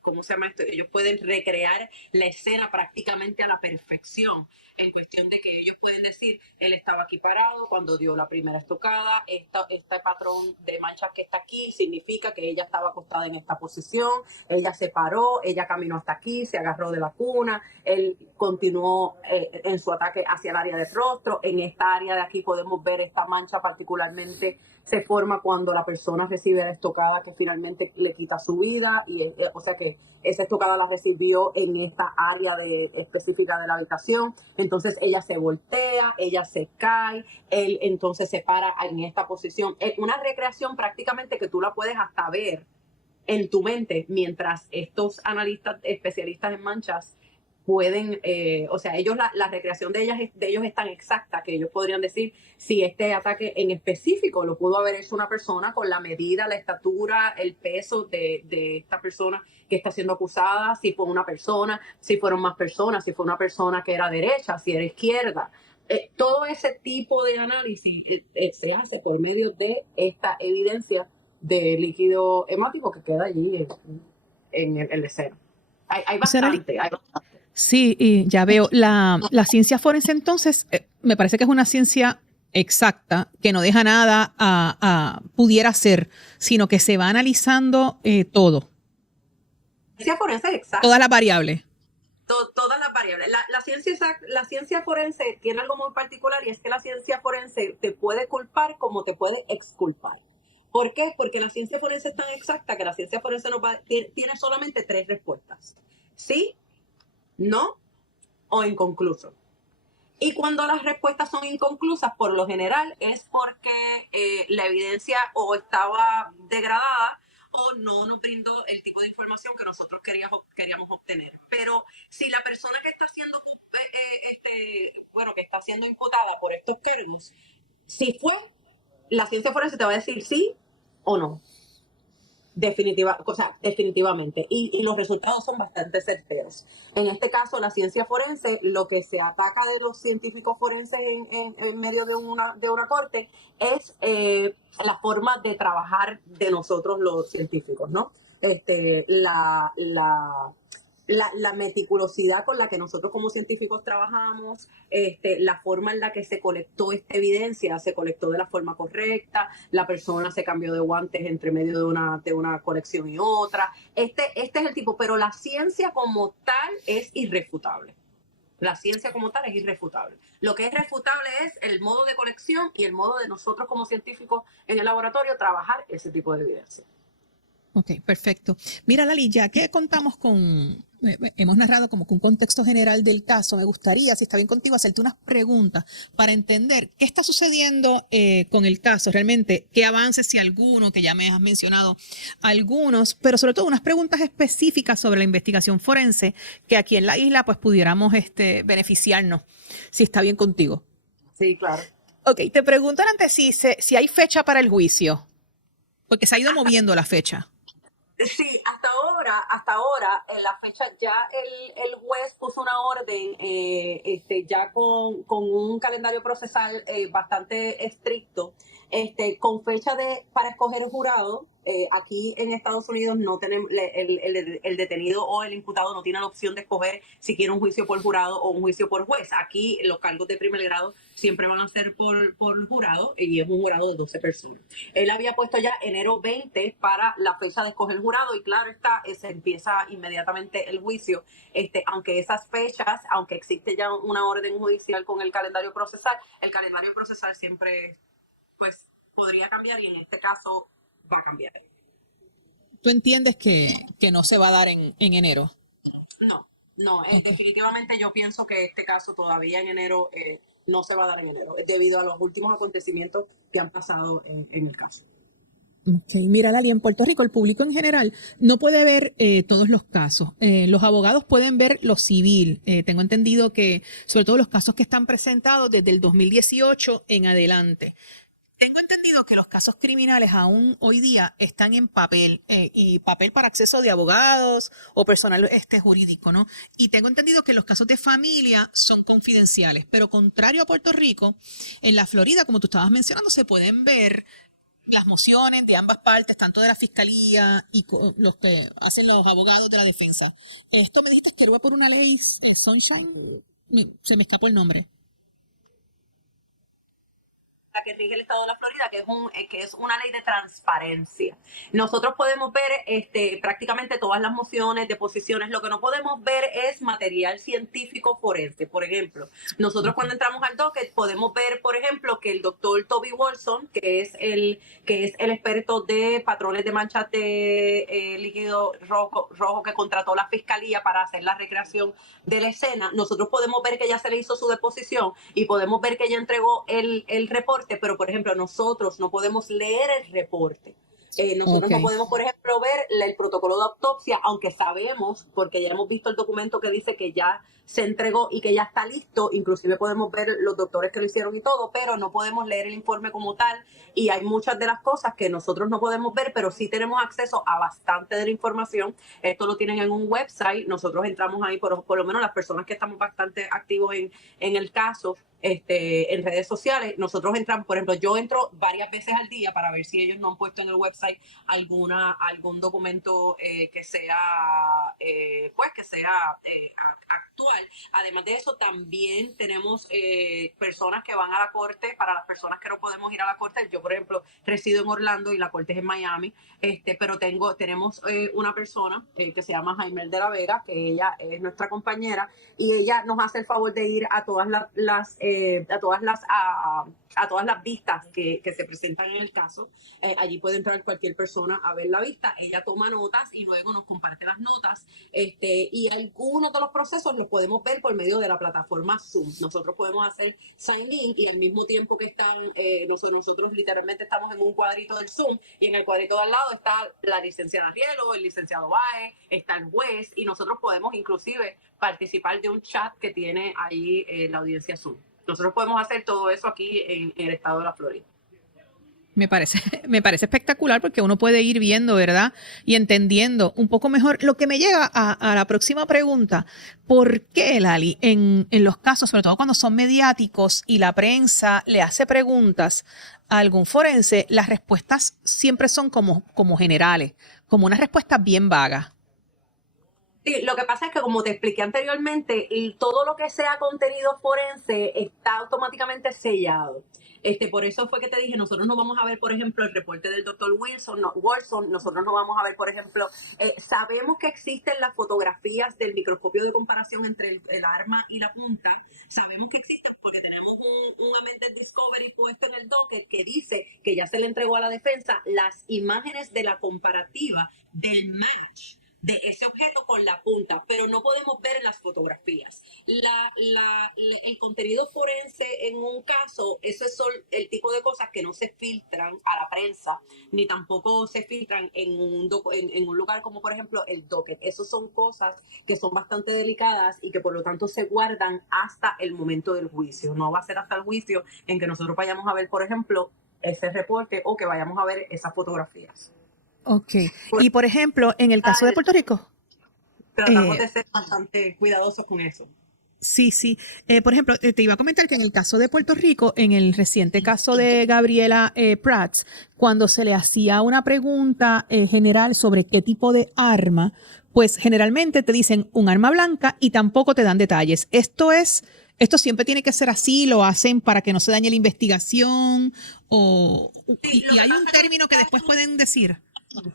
¿cómo se llama esto? Ellos pueden recrear la escena prácticamente a la perfección, en cuestión de que ellos pueden decir, él estaba aquí parado cuando dio la primera estocada, este patrón de manchas que está aquí significa que ella estaba acostada en esta posición, ella se paró, ella caminó hasta aquí, se agarró de la cuna, él continuó en su ataque hacia el área del rostro. En esta área de aquí podemos ver esta mancha particularmente se forma cuando la persona recibe la estocada que finalmente le quita su vida, o sea que esa estocada la recibió en esta área específica de la habitación. Entonces ella se voltea, ella se cae, él entonces se para en esta posición. Es una recreación prácticamente que tú la puedes hasta ver en tu mente, mientras estos analistas especialistas en manchas pueden, o sea, ellos la recreación de ellos es tan exacta que ellos podrían decir si este ataque en específico lo pudo haber hecho una persona con la medida, la estatura, el peso de esta persona que está siendo acusada, si fue una persona, si fueron más personas, si fue una persona que era derecha, si era izquierda. Todo ese tipo de análisis se hace por medio de esta evidencia de líquido hemático que queda allí en el escena. Hay bastante, hay bastante. Sí, y ya veo. La ciencia forense entonces me parece que es una ciencia exacta, que no deja nada pudiera ser, sino que se va analizando todo. Ciencia forense es exacta. Todas las variables. Todas las variables. La ciencia forense tiene algo muy particular, y es que la ciencia forense te puede culpar como te puede exculpar. ¿Por qué? Porque la ciencia forense es tan exacta que la ciencia forense tiene solamente 3 respuestas: sí, no o inconcluso. Y cuando las respuestas son inconclusas, por lo general es porque la evidencia o estaba degradada o no nos brindó el tipo de información que nosotros queríamos obtener. Pero si la persona que está siendo, que está siendo imputada por estos cargos, si fue, la ciencia forense te va a decir sí o no. Definitivamente. Y los resultados son bastante certeros. En este caso, la ciencia forense, lo que se ataca de los científicos forenses en medio de una corte es la forma de trabajar de nosotros los científicos, ¿no? La meticulosidad con la que nosotros como científicos trabajamos, la forma en la que se colectó esta evidencia, se colectó de la forma correcta, la persona se cambió de guantes entre medio de una colección y otra. Este es el tipo, pero la ciencia como tal es irrefutable. La ciencia como tal es irrefutable. Lo que es refutable es el modo de colección y el modo de nosotros como científicos en el laboratorio trabajar ese tipo de evidencia. Ok, perfecto. Mira, Lali, ya que contamos hemos narrado como que un contexto general del caso, me gustaría, si está bien contigo, hacerte unas preguntas para entender qué está sucediendo con el caso, realmente, qué avances, si alguno, que ya me has mencionado algunos, pero sobre todo unas preguntas específicas sobre la investigación forense que aquí en la isla pues pudiéramos beneficiarnos, si está bien contigo. Sí, claro. Ok, te preguntan antes si hay fecha para el juicio, porque se ha ido moviendo la fecha. Sí, hasta ahora, en la fecha ya el juez puso una orden ya con un calendario procesal bastante estricto, con fecha para escoger jurado. Aquí en Estados Unidos no tenemos, el detenido o el imputado no tiene la opción de escoger si quiere un juicio por jurado o un juicio por juez. Aquí los cargos de primer grado siempre van a ser por jurado, y es un jurado de 12 personas. Él había puesto ya enero 20 para la fecha de escoger jurado, y claro está, se empieza inmediatamente el juicio. Aunque esas fechas, aunque existe ya una orden judicial con el calendario procesal siempre pues podría cambiar, y en este caso va a cambiar. ¿Tú entiendes que no se va a dar en enero? No. No, Ok. definitivamente yo pienso que este caso todavía en enero no se va a dar en enero, debido a los últimos acontecimientos que han pasado en el caso. Ok, mira, Lali, en Puerto Rico el público en general no puede ver todos los casos. Los abogados pueden ver lo civil. Tengo entendido que, sobre todo los casos que están presentados desde el 2018 en adelante. Tengo entendido que los casos criminales aún hoy día están en papel y papel para acceso de abogados o personal jurídico, ¿no? Y tengo entendido que los casos de familia son confidenciales, pero contrario a Puerto Rico, en la Florida, como tú estabas mencionando, se pueden ver las mociones de ambas partes, tanto de la fiscalía y los que hacen los abogados de la defensa. Esto me dijiste que era por una ley Sunshine, se me escapó el nombre. La que rige el estado de la Florida, que es una ley de transparencia. Nosotros podemos ver prácticamente todas las mociones, deposiciones. Lo que no podemos ver es material científico forense. Por ejemplo, nosotros cuando entramos al docket podemos ver, por ejemplo, que el doctor Toby Wilson, que es el experto de patrones de manchas de líquido rojo que contrató la fiscalía para hacer la recreación de la escena, nosotros podemos ver que ya se le hizo su deposición y podemos ver que ella entregó el reporte, pero por ejemplo nosotros no podemos leer el reporte. Nosotros Ok. no podemos, por ejemplo, ver el protocolo de autopsia, aunque sabemos, porque ya hemos visto el documento que dice que ya se entregó y que ya está listo, inclusive podemos ver los doctores que lo hicieron y todo, pero no podemos leer el informe como tal, y hay muchas de las cosas que nosotros no podemos ver, pero sí tenemos acceso a bastante de la información. Esto lo tienen en un website, nosotros entramos ahí, por lo menos las personas que estamos bastante activos en el caso, en redes sociales, nosotros entramos, por ejemplo, yo entro varias veces al día para ver si ellos no han puesto en el website algún documento que sea actual. Además de eso, también tenemos personas que van a la corte. Para las personas que no podemos ir a la corte, yo por ejemplo resido en Orlando y la corte es en Miami, pero tenemos una persona que se llama Jaime de la Vega, que ella es nuestra compañera, y ella nos hace el favor de ir a todas a todas las vistas que se presentan en el caso. Allí puede entrar cualquier persona a ver la vista. Ella toma notas y luego nos comparte las notas. Y algunos de los procesos los podemos ver por medio de la plataforma Zoom. Nosotros podemos hacer sign in y al mismo tiempo que nosotros literalmente estamos en un cuadrito del Zoom, y en el cuadrito de al lado está la licenciada Rielo, el licenciado Bae, está el juez, y nosotros podemos inclusive participar de un chat que tiene ahí la audiencia Zoom. Nosotros podemos hacer todo eso aquí en el estado de la Florida. Me parece, me parece espectacular porque uno puede ir viendo, ¿verdad? Y entendiendo un poco mejor. Lo que me lleva a la próxima pregunta, ¿por qué, Lali, en los casos, sobre todo cuando son mediáticos y la prensa le hace preguntas a algún forense, las respuestas siempre son como generales, como una respuesta bien vaga? Sí, lo que pasa es que, como te expliqué anteriormente, todo lo que sea contenido forense está automáticamente sellado. Por eso fue que te dije, nosotros no vamos a ver, por ejemplo, el reporte del doctor Wilson, nosotros no vamos a ver, por ejemplo, sabemos que existen las fotografías del microscopio de comparación entre el arma y la punta, sabemos que existen porque tenemos un amended discovery puesto en el docket que dice que ya se le entregó a la defensa las imágenes de la comparativa del match de ese objeto con la punta, pero no podemos ver las fotografías. El contenido forense en un caso, eso es el tipo de cosas que no se filtran a la prensa, ni tampoco se filtran en un lugar como por ejemplo el docket. Esas son cosas que son bastante delicadas y que por lo tanto se guardan hasta el momento del juicio. No va a ser hasta el juicio en que nosotros vayamos a ver, por ejemplo, ese reporte o que vayamos a ver esas fotografías. Ok. Y por ejemplo, en el caso de Puerto Rico, Tratamos eh, de ser bastante cuidadosos con eso. sí, sí. Por ejemplo, te iba a comentar que en el caso de Puerto Rico, en el reciente caso de Gabriela Prats, cuando se le hacía una pregunta general sobre qué tipo de arma, pues generalmente te dicen un arma blanca y tampoco te dan detalles. Esto siempre tiene que ser así, lo hacen para que no se dañe la investigación y hay un término que después pueden decir.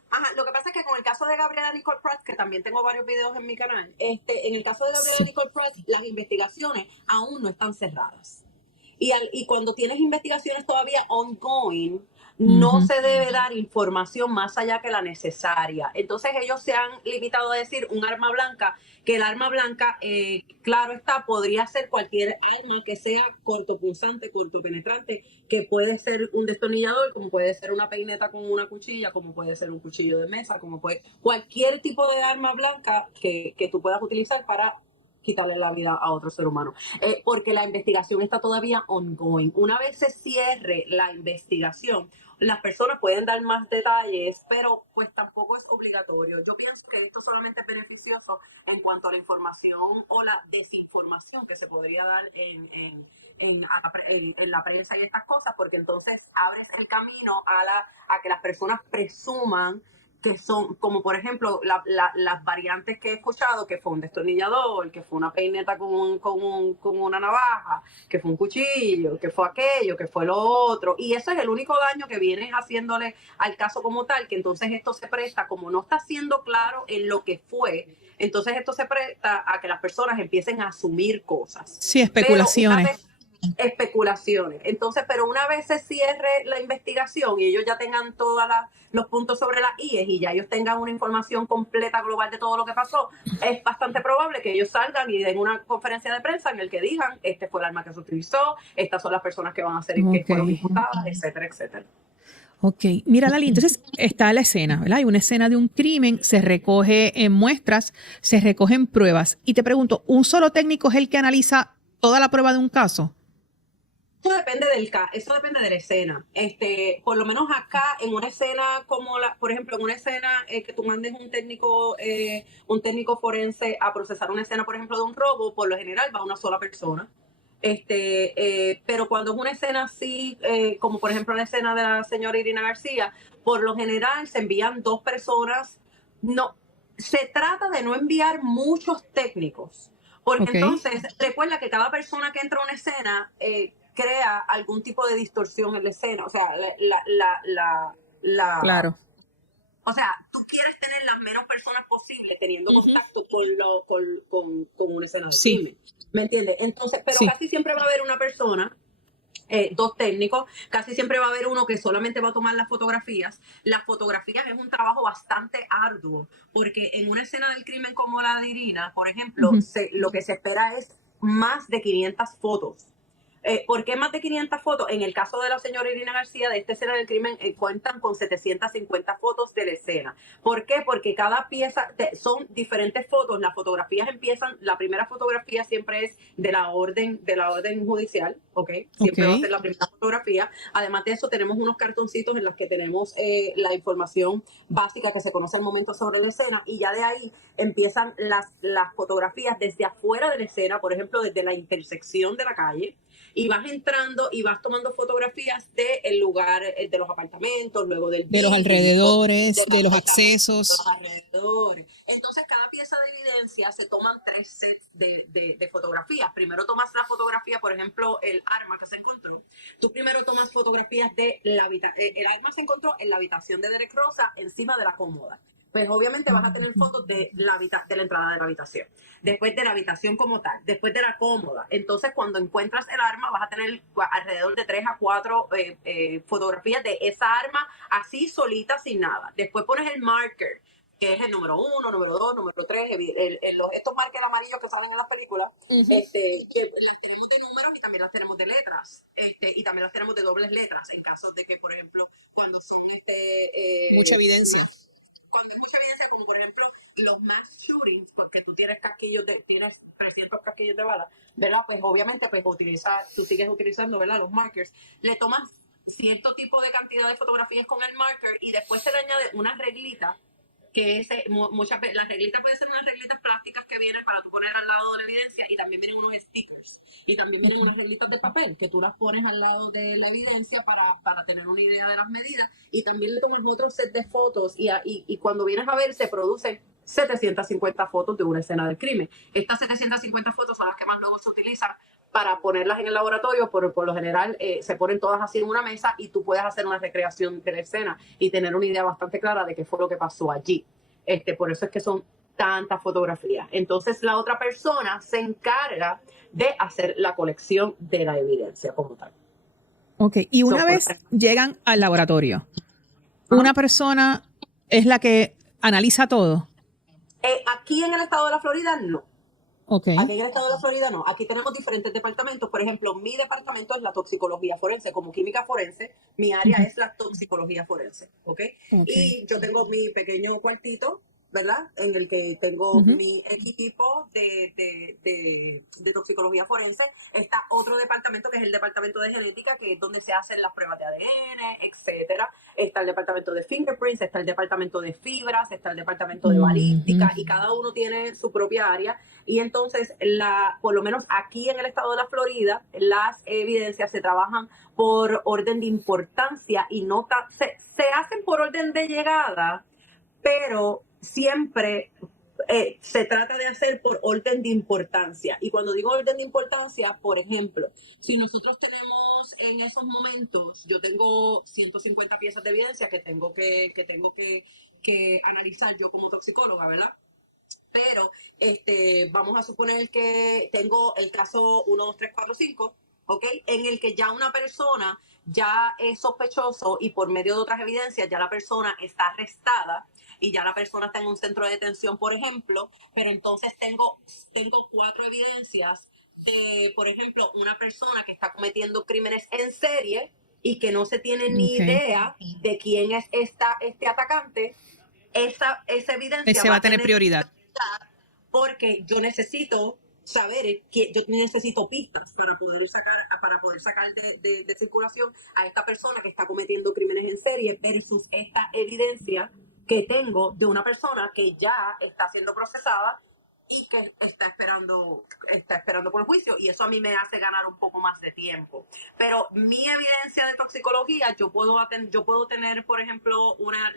Ajá, lo que pasa es que con el caso de Gabriela Nicole Pratt, que también tengo varios videos en mi canal, en el caso de Gabriela Sí. Nicole Pratt, las investigaciones aún no están cerradas. Y cuando tienes investigaciones todavía ongoing, no se debe dar información más allá que la necesaria. Entonces ellos se han limitado a decir un arma blanca, que el arma blanca, claro está, podría ser cualquier arma que sea cortopunzante, cortopenetrante, que puede ser un destornillador, como puede ser una peineta con una cuchilla, como puede ser un cuchillo de mesa, como puede cualquier tipo de arma blanca que tú puedas utilizar para quitarle la vida a otro ser humano. Porque la investigación está todavía ongoing. Una vez se cierre la investigación, las personas pueden dar más detalles, pero pues tampoco es obligatorio. Yo pienso que esto solamente es beneficioso en cuanto a la información o la desinformación que se podría dar en la prensa y estas cosas, porque entonces abres el camino a que las personas presuman que son, como por ejemplo, las variantes que he escuchado, que fue un destornillador, que fue una peineta con una navaja, que fue un cuchillo, que fue aquello, que fue lo otro. Y eso es el único daño que vienen haciéndole al caso como tal, que entonces esto se presta, como no está siendo claro en lo que fue, entonces esto se presta a que las personas empiecen a asumir cosas. Sí, especulaciones. Especulaciones. Entonces, pero una vez se cierre la investigación y ellos ya tengan todos los puntos sobre las IES y ya ellos tengan una información completa global de todo lo que pasó, es bastante probable que ellos salgan y den una conferencia de prensa en el que digan, este fue el arma que se utilizó, estas son las personas que van a ser que fueron imputadas, etcétera, etcétera. Ok, mira Lali, entonces está la escena, ¿verdad? Hay una escena de un crimen, se recoge en muestras, se recogen pruebas. Y te pregunto, ¿un solo técnico es el que analiza toda la prueba de un caso? Eso depende eso depende de la escena. Por lo menos acá, en una escena como por ejemplo, en una escena que tú mandes un técnico forense a procesar una escena, por ejemplo, de un robo, por lo general va una sola persona. Pero cuando es una escena así, como por ejemplo la escena de la señora Irina García, por lo general se envían 2 personas. No, se trata de no enviar muchos técnicos, porque entonces recuerda que cada persona que entra a una escena crea algún tipo de distorsión en la escena. O sea, claro. O sea, tú quieres tener las menos personas posibles teniendo contacto con una escena de crimen. ¿Me entiendes? Entonces, pero casi siempre va a haber una persona, 2 técnicos, casi siempre va a haber uno que solamente va a tomar las fotografías. Las fotografías es un trabajo bastante arduo, porque en una escena del crimen como la de Irina, por ejemplo, lo que se espera es más de 500 fotos. ¿Por qué más de 500 fotos? En el caso de la señora Irina García, de esta escena del crimen, cuentan con 750 fotos de la escena. ¿Por qué? Porque cada pieza son diferentes fotos. Las fotografías empiezan, la primera fotografía siempre es de la orden judicial, ¿ok? Siempre va a ser la primera fotografía. Además de eso, tenemos unos cartoncitos en los que tenemos la información básica que se conoce al momento sobre la escena, y ya de ahí empiezan las fotografías desde afuera de la escena, por ejemplo, desde la intersección de la calle, y vas entrando y vas tomando fotografías del lugar, de los apartamentos, luego de los alrededores, de los accesos. De los alrededores. Entonces, cada pieza de evidencia se toman 3 sets de fotografías. Primero tomas la fotografía, por ejemplo, el arma que se encontró. Tú primero tomas fotografías de la habitación. El arma se encontró en la habitación de Derek Rosa, encima de la cómoda. Pues obviamente vas a tener fotos de la entrada de la habitación, después de la habitación como tal, después de la cómoda. Entonces, cuando encuentras el arma, vas a tener alrededor de 3 a 4 fotografías de esa arma así solita, sin nada. Después pones el marker, que es el número 1, número 2, número 3, estos markers amarillos que salen en las películas, que las tenemos de números y también las tenemos de letras, y también las tenemos de dobles letras, en caso de que, por ejemplo, cuando son mucha evidencia. Cuando hay mucha evidencia, como por ejemplo los mass shootings, porque tú tienes 300 casquillos de bala, ¿verdad? Pues obviamente tú sigues utilizando, ¿verdad?, los markers. Le tomas cierto tipo de cantidad de fotografías con el marker y después se le añade una reglita, que muchas veces las reglitas pueden ser unas reglitas plásticas que vienen para tú poner al lado de la evidencia, y también vienen unos stickers y también vienen unas reglitas de papel que tú las pones al lado de la evidencia para tener una idea de las medidas, y también le tomas otro set de fotos y cuando vienes a ver se producen 750 fotos de una escena del crimen. Estas 750 fotos son las que más luego se utilizan para ponerlas en el laboratorio. Por lo general se ponen todas así en una mesa y tú puedes hacer una recreación de la escena y tener una idea bastante clara de qué fue lo que pasó allí. Por eso es que son tantas fotografías. Entonces la otra persona se encarga de hacer la colección de la evidencia como tal. Ok, y una So, vez llegan al laboratorio, una persona es la que analiza todo. aquí en el estado de la Florida, no. Ok. Aquí en el estado de la Florida no, aquí tenemos diferentes departamentos. Por ejemplo, mi departamento es la toxicología forense, como química forense, mi área es la toxicología forense, ¿ok? Y yo tengo mi pequeño cuartito, ¿verdad? En el que tengo mi equipo de toxicología forense. Está otro departamento que es el departamento de genética, que es donde se hacen las pruebas de ADN, etcétera. Está el departamento de fingerprints, está el departamento de fibras, está el departamento de balística, y cada uno tiene su propia área. Y entonces, por lo menos aquí en el estado de la Florida, las evidencias se trabajan por orden de importancia y no se hacen por orden de llegada, pero siempre se trata de hacer por orden de importancia. Y cuando digo orden de importancia, por ejemplo, si nosotros tenemos en esos momentos, yo tengo 150 piezas de evidencia que tengo que analizar yo como toxicóloga, ¿verdad? Pero vamos a suponer que tengo el caso 1, 2, 3, 4, 5, ¿ok? En el que ya una persona ya es sospechoso y por medio de otras evidencias ya la persona está arrestada y ya la persona está en un centro de detención, por ejemplo, pero entonces tengo 4 evidencias de, por ejemplo, una persona que está cometiendo crímenes en serie y que no se tiene ni idea de quién es este atacante. Esa evidencia Ese va a tener prioridad. Porque yo necesito saber que yo necesito pistas para poder sacar de circulación a esta persona que está cometiendo crímenes en serie versus esta evidencia que tengo de una persona que ya está siendo procesada y que está esperando por el juicio, y eso a mí me hace ganar un poco más de tiempo. Pero mi evidencia de toxicología, yo puedo tener, por ejemplo, una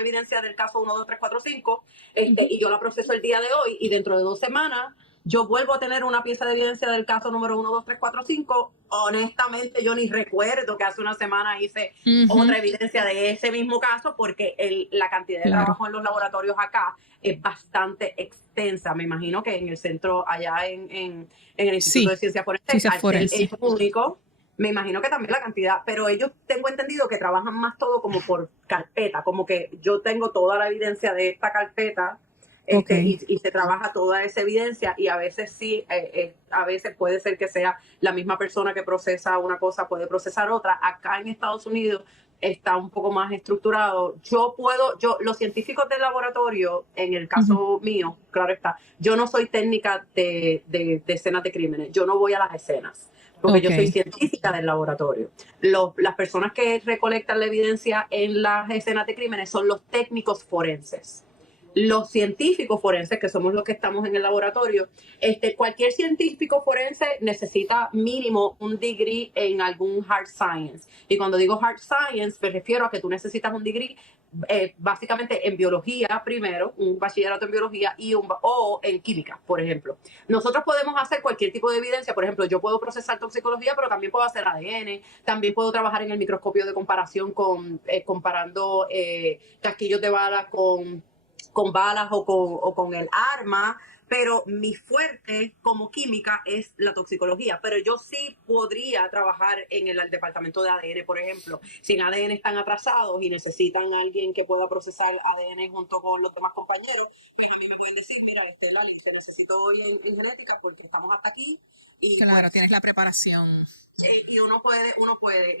evidencia del caso 1, 2, 3, 4, 5, y yo la proceso el día de hoy, y dentro de 2 semanas yo vuelvo a tener una pieza de evidencia del caso número 1, 2, 3, 4, 5. Honestamente, yo ni recuerdo que hace una semana hice otra evidencia de ese mismo caso, porque la cantidad de trabajo en los laboratorios acá es bastante extensa. Me imagino que en el centro, allá en el Instituto de Ciencias Forenses, al ser el único, me imagino que también la cantidad, pero ellos tengo entendido que trabajan más todo como por carpeta, como que yo tengo toda la evidencia de esta carpeta. Y se trabaja toda esa evidencia, y a veces sí, a veces puede ser que sea la misma persona que procesa una cosa, puede procesar otra. Acá en Estados Unidos está un poco más estructurado. Los científicos del laboratorio, en el caso mío, claro está, yo no soy técnica de escenas de crímenes, yo no voy a las escenas, porque yo soy científica del laboratorio. Las personas que recolectan la evidencia en las escenas de crímenes son los técnicos forenses. Los científicos forenses, que somos los que estamos en el laboratorio, cualquier científico forense necesita mínimo un degree en algún hard science. Y cuando digo hard science, me refiero a que tú necesitas un degree básicamente en biología primero, un bachillerato en biología o en química, por ejemplo. Nosotros podemos hacer cualquier tipo de evidencia. Por ejemplo, yo puedo procesar toxicología, pero también puedo hacer ADN, también puedo trabajar en el microscopio de comparación comparando casquillos de balas con balas o con el arma, pero mi fuerte como química es la toxicología. Pero yo sí podría trabajar en el departamento de ADN, por ejemplo. Si en ADN están atrasados y necesitan a alguien que pueda procesar ADN junto con los demás compañeros, pues a mí me pueden decir, mira, Lali, te necesito hoy en genética porque estamos hasta aquí. Y claro, pues, tienes la preparación. Y uno puede.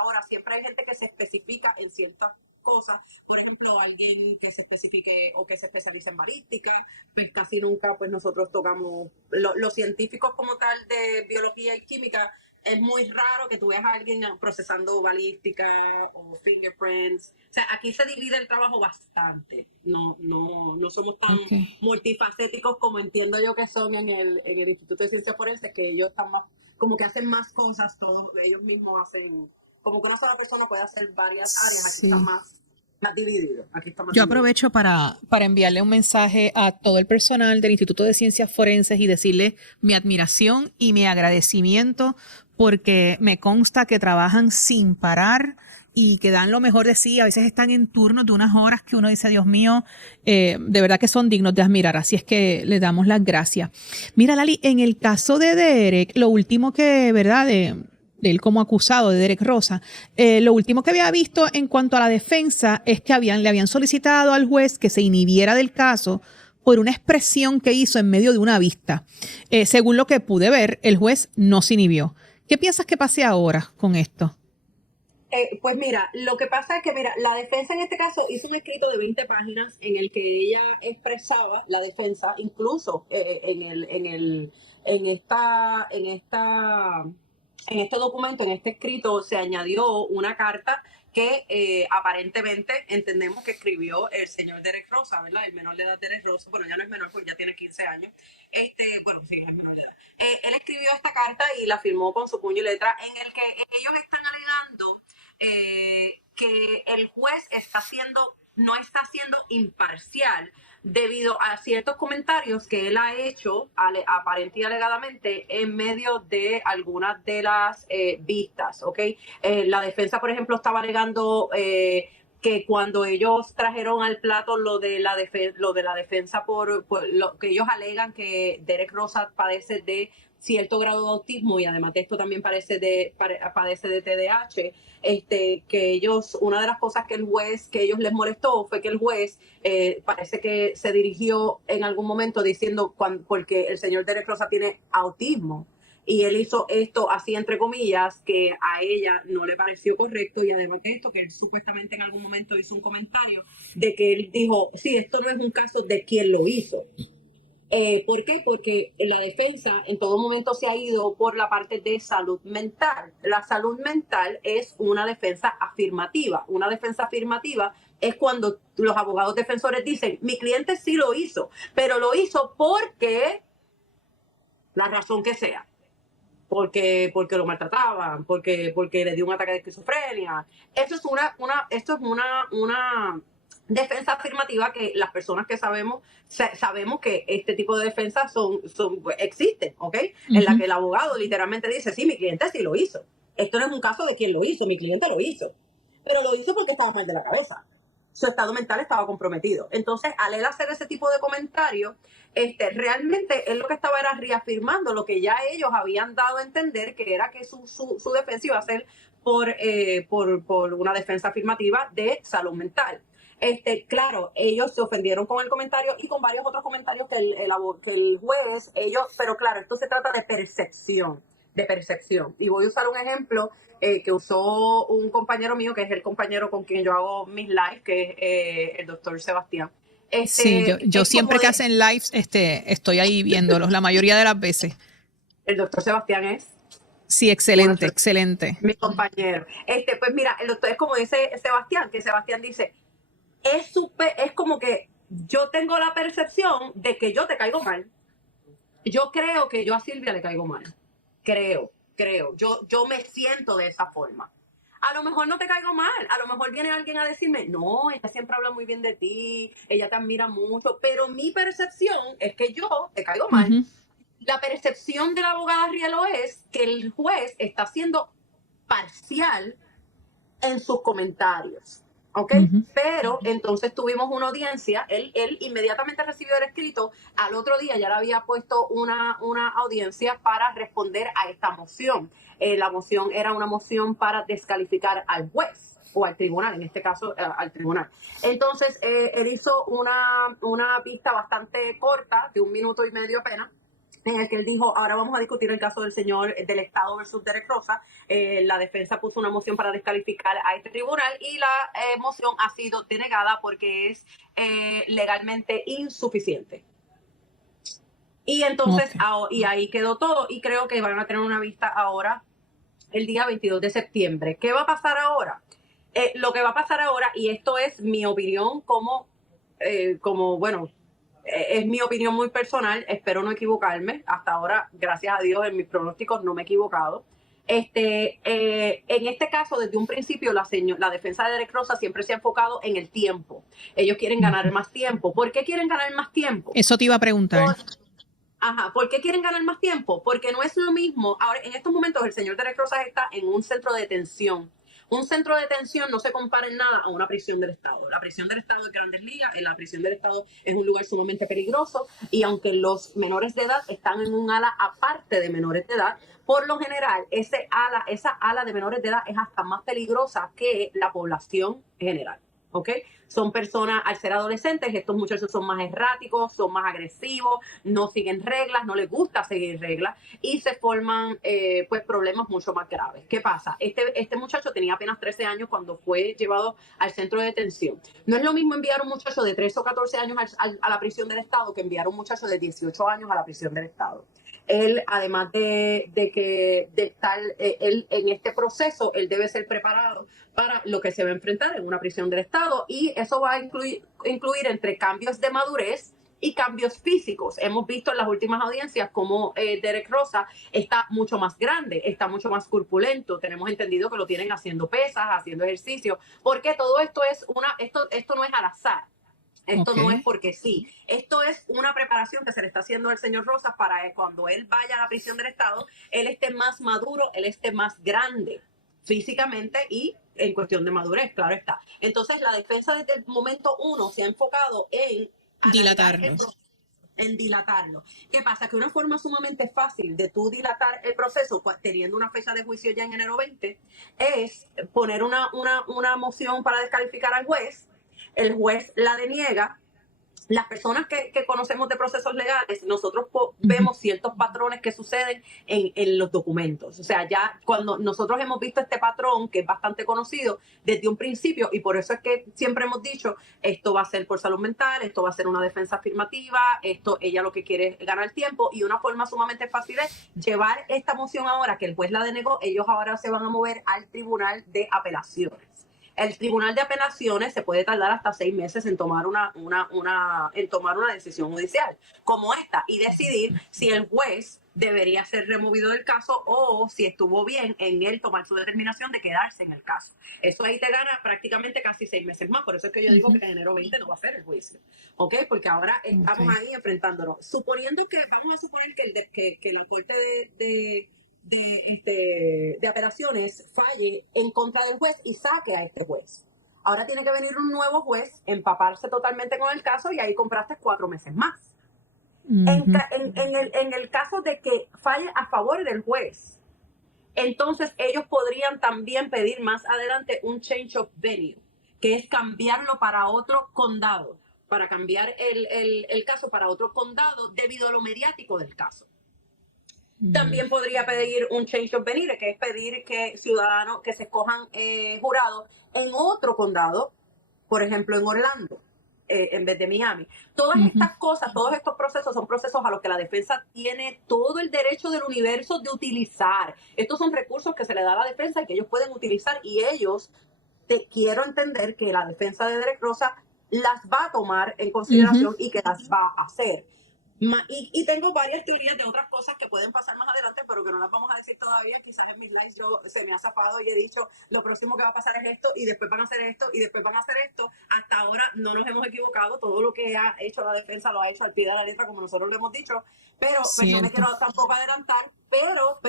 Ahora, siempre hay gente que se especifica en ciertas cosas. Por ejemplo, alguien que se especifique o que se especialice en balística, pues casi nunca pues nosotros tocamos los científicos como tal de biología y química. Es muy raro que tú veas a alguien procesando balística o fingerprints. O sea, aquí se divide el trabajo bastante. No somos tan multifacéticos como entiendo yo que son en el Instituto de Ciencias Forenses, que ellos están más, como que hacen más cosas, todos ellos mismos hacen, como que una sola persona puede hacer varias áreas. Aquí está más dividido. Yo aprovecho para enviarle un mensaje a todo el personal del Instituto de Ciencias Forenses y decirle mi admiración y mi agradecimiento, porque me consta que trabajan sin parar y que dan lo mejor de sí. A veces están en turnos de unas horas que uno dice, Dios mío, de verdad que son dignos de admirar. Así es que le damos las gracias. Mira, Lali, en el caso de Derek, lo último que, ¿verdad?, de él como acusado de Derek Rosa, lo último que había visto en cuanto a la defensa es que le habían solicitado al juez que se inhibiera del caso por una expresión que hizo en medio de una vista. Según lo que pude ver, el juez no se inhibió. ¿Qué piensas que pase ahora con esto? Pues mira, lo que pasa es que, mira, la defensa en este caso hizo un escrito de 20 páginas en el que ella expresaba la defensa, incluso en este documento, en este escrito, se añadió una carta que aparentemente entendemos que escribió el señor Derek Rosa, ¿verdad? El menor de edad Derek Rosa, bueno, ya no es menor porque ya tiene 15 años. Bueno, sí, es menor de edad. Él escribió esta carta y la firmó con su puño y letra, en el que ellos están alegando que el juez no está siendo imparcial debido a ciertos comentarios que él ha hecho aparente y alegadamente en medio de algunas de las vistas, ¿ok? La defensa, por ejemplo, estaba alegando que cuando ellos trajeron al plato lo de la defensa por lo que ellos alegan que Derek Rosa padece de cierto grado de autismo y además de esto también padece de TDAH, que ellos, una de las cosas que ellos les molestó fue que el juez parece que se dirigió en algún momento diciendo porque el señor Derek Rosa tiene autismo y él hizo esto así entre comillas que a ella no le pareció correcto y además de esto que él supuestamente en algún momento hizo un comentario de que él dijo, sí, esto no es un caso de quien lo hizo. ¿Por qué? Porque la defensa en todo momento se ha ido por la parte de salud mental. La salud mental es una defensa afirmativa. Una defensa afirmativa es cuando los abogados defensores dicen, mi cliente sí lo hizo, pero lo hizo porque la razón que sea. Porque lo maltrataban, porque le dio un ataque de esquizofrenia. Esto es una defensa afirmativa que las personas que sabemos que este tipo de defensas existen, ¿ok? En la que el abogado literalmente dice, sí, mi cliente sí lo hizo. Esto no es un caso de quien lo hizo, mi cliente lo hizo. Pero lo hizo porque estaba mal de la cabeza. Su estado mental estaba comprometido. Entonces, al él hacer ese tipo de comentarios, realmente él lo que estaba era reafirmando lo que ya ellos habían dado a entender, que era que su defensa iba a ser por una defensa afirmativa de salud mental. Claro, ellos se ofendieron con el comentario y con varios otros comentarios que el juez, pero claro, esto se trata de percepción. Y voy a usar un ejemplo que usó un compañero mío, que es el compañero con quien yo hago mis lives, que es el doctor Sebastián. Sí, yo siempre que hacen lives estoy ahí viéndolos, la mayoría de las veces. El doctor Sebastián es... Sí, excelente, excelente. Mi compañero. Pues mira, el doctor es como dice Sebastián, que Sebastián dice, es como que yo tengo la percepción de que yo te caigo mal. Yo creo que yo a Silvia le caigo mal. Creo. Yo me siento de esa forma. A lo mejor no te caigo mal. A lo mejor viene alguien a decirme, no, ella siempre habla muy bien de ti, ella te admira mucho, pero mi percepción es que yo te caigo mal. La percepción de la abogada Rielo es que el juez está siendo parcial en sus comentarios. ¿Ok? Pero entonces tuvimos una audiencia, él inmediatamente recibió el escrito, al otro día ya le había puesto una audiencia para responder a esta moción. La moción era una moción para descalificar al juez o al tribunal, en este caso al tribunal. Entonces él hizo una vista bastante corta, de 1 minuto y medio apenas, en el que él dijo, ahora vamos a discutir el caso del señor del Estado versus Derek Rosa. La defensa puso una moción para descalificar a este tribunal y la moción ha sido denegada porque es legalmente insuficiente. Y entonces, y ahí quedó todo, y creo que van a tener una vista ahora el día 22 de septiembre. ¿Qué va a pasar ahora? Lo que va a pasar ahora, y esto es mi opinión bueno, es mi opinión muy personal, espero no equivocarme. Hasta ahora, gracias a Dios, en mis pronósticos no me he equivocado. En este caso, desde un principio, la defensa de Derek Rosa siempre se ha enfocado en el tiempo. Ellos quieren ganar más tiempo. ¿Por qué quieren ganar más tiempo? Eso te iba a preguntar. ¿Por qué quieren ganar más tiempo? Porque no es lo mismo. Ahora, en estos momentos, el señor Derek Rosa está en un centro de detención. Un centro de detención no se compara en nada a una prisión del Estado. La prisión del Estado de Grandes Ligas, la prisión del Estado es un lugar sumamente peligroso y aunque los menores de edad están en un ala aparte de menores de edad, por lo general esa ala de menores de edad es hasta más peligrosa que la población general. ¿Ok? Son personas, al ser adolescentes, estos muchachos son más erráticos, son más agresivos, no siguen reglas, no les gusta seguir reglas y se forman pues problemas mucho más graves. ¿Qué pasa? Este muchacho tenía apenas 13 años cuando fue llevado al centro de detención. No es lo mismo enviar a un muchacho de 13 o 14 años a la prisión del Estado que enviar a un muchacho de 18 años a la prisión del Estado. Él, además de estar él en este proceso, él debe ser preparado para lo que se va a enfrentar en una prisión del Estado y eso va a incluir entre cambios de madurez y cambios físicos. Hemos visto en las últimas audiencias cómo Derek Rosa está mucho más grande, está mucho más corpulento. Tenemos entendido que lo tienen haciendo pesas, haciendo ejercicio, porque todo esto esto no es al azar. Esto no es porque sí. Esto es una preparación que se le está haciendo al señor Rosas para que cuando él vaya a la prisión del Estado, él esté más maduro, él esté más grande físicamente y en cuestión de madurez, claro está. Entonces, la defensa desde el momento uno se ha enfocado en dilatarlo. ¿Qué pasa? Que una forma sumamente fácil de tú dilatar el proceso, teniendo una fecha de juicio ya en enero 20, es poner una moción para descalificar al juez. El juez la deniega. Las personas que conocemos de procesos legales, nosotros vemos ciertos patrones que suceden en los documentos. O sea, ya cuando nosotros hemos visto este patrón, que es bastante conocido desde un principio, y por eso es que siempre hemos dicho, esto va a ser por salud mental, esto va a ser una defensa afirmativa, ella lo que quiere es ganar tiempo, y una forma sumamente fácil es llevar esta moción ahora, que el juez la denegó, ellos ahora se van a mover al Tribunal de Apelaciones. El Tribunal de Apelaciones se puede tardar hasta 6 meses en tomar una decisión judicial como esta y decidir si el juez debería ser removido del caso o si estuvo bien en él tomar su determinación de quedarse en el caso. Eso ahí te gana prácticamente casi 6 meses más. Por eso es que yo digo que en enero 20 no va a ser el juicio. ¿Ok? Porque ahora estamos ahí enfrentándonos. Vamos a suponer que la Corte de Apelaciones falle en contra del juez y saque a este juez. Ahora tiene que venir un nuevo juez, empaparse totalmente con el caso y ahí compraste 4 meses más. En el caso de que falle a favor del juez, entonces ellos podrían también pedir más adelante un change of venue, que es cambiarlo para otro condado, para cambiar el caso para otro condado debido a lo mediático del caso. También podría pedir un change of venire, que es pedir que ciudadanos que se escojan jurados en otro condado, por ejemplo en Orlando, en vez de Miami. Todas estas cosas, todos estos procesos son procesos a los que la defensa tiene todo el derecho del universo de utilizar. Estos son recursos que se le da a la defensa y que ellos pueden utilizar y ellos, quiero entender que la defensa de Derek Rosa las va a tomar en consideración y que las va a hacer. Y tengo varias teorías de otras cosas que pueden pasar más adelante, pero que no las vamos a decir todavía. Quizás en mis lives se me ha zafado y he dicho, lo próximo que va a pasar es esto, y después van a hacer esto, y después van a hacer esto. Hasta ahora no nos hemos equivocado. Todo lo que ha hecho la defensa lo ha hecho al pie de la letra, como nosotros lo hemos dicho. Pero pues, no me quiero tampoco adelantar, pero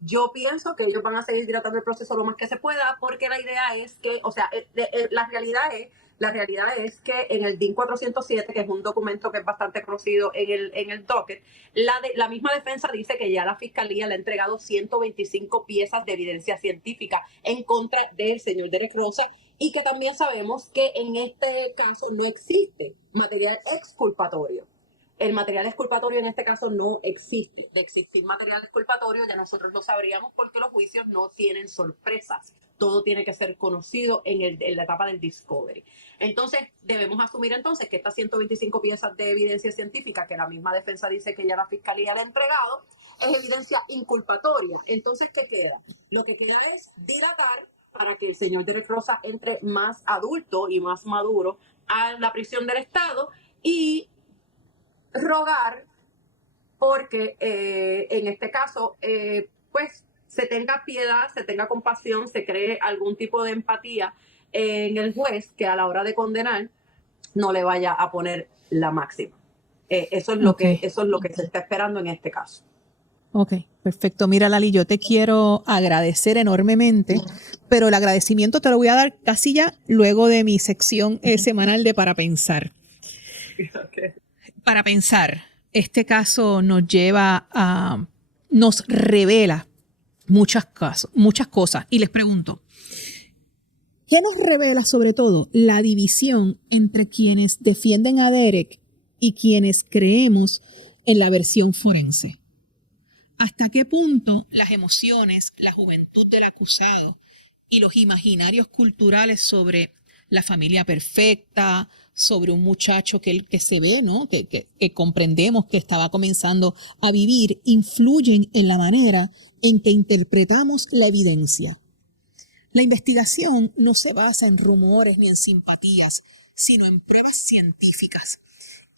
yo pienso que ellos van a seguir dilatando el proceso lo más que se pueda, porque la idea es que, o sea, la realidad es que en el DIN 407, que es un documento que es bastante conocido en el docket, la misma defensa dice que ya la fiscalía le ha entregado 125 piezas de evidencia científica en contra del señor Derek Rosa y que también sabemos que en este caso no existe material exculpatorio. El material exculpatorio en este caso no existe. De existir material exculpatorio ya nosotros lo sabríamos porque los juicios no tienen sorpresas. Todo tiene que ser conocido en la etapa del discovery. Entonces, debemos asumir entonces que estas 125 piezas de evidencia científica que la misma defensa dice que ya la fiscalía le ha entregado es evidencia inculpatoria. Entonces, ¿qué queda? Lo que queda es dilatar para que el señor Derek Rosa entre más adulto y más maduro a la prisión del Estado y rogar porque en este caso pues se tenga piedad, se tenga compasión, se cree algún tipo de empatía en el juez que a la hora de condenar no le vaya a poner la máxima. Eso es lo que se está esperando en este caso. Ok, perfecto. Mira, Lali, yo te quiero agradecer enormemente, pero el agradecimiento te lo voy a dar casi ya luego de mi sección semanal de Para Pensar. Okay. Para pensar, este caso nos revela muchas cosas. Y les pregunto, ¿qué nos revela sobre todo la división entre quienes defienden a Derek y quienes creemos en la versión forense? ¿Hasta qué punto las emociones, la juventud del acusado y los imaginarios culturales sobre la familia perfecta, sobre un muchacho que se ve, ¿no? que comprendemos que estaba comenzando a vivir, influyen en la manera en que interpretamos la evidencia? La investigación no se basa en rumores ni en simpatías, sino en pruebas científicas.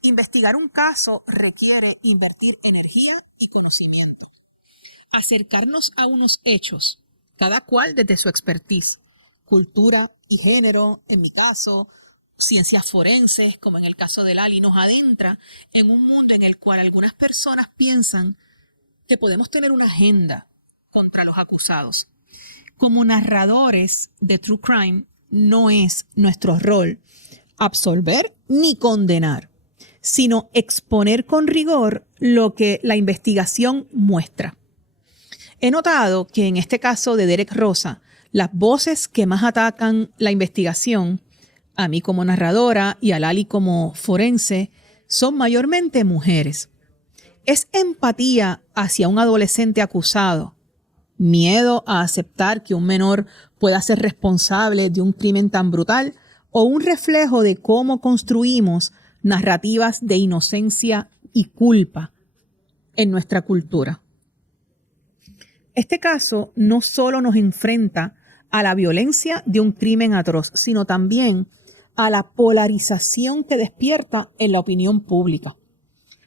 Investigar un caso requiere invertir energía y conocimiento. Acercarnos a unos hechos, cada cual desde su expertise, cultura y género, en mi caso, ciencias forenses, como en el caso de Lali, nos adentra en un mundo en el cual algunas personas piensan que podemos tener una agenda contra los acusados. Como narradores de True Crime, no es nuestro rol absolver ni condenar, sino exponer con rigor lo que la investigación muestra. He notado que en este caso de Derek Rosa, las voces que más atacan la investigación, a mí como narradora y a Lali como forense, son mayormente mujeres. Es empatía hacia un adolescente acusado, miedo a aceptar que un menor pueda ser responsable de un crimen tan brutal, o un reflejo de cómo construimos narrativas de inocencia y culpa en nuestra cultura. Este caso no solo nos enfrenta a la violencia de un crimen atroz, sino también a la polarización que despierta en la opinión pública.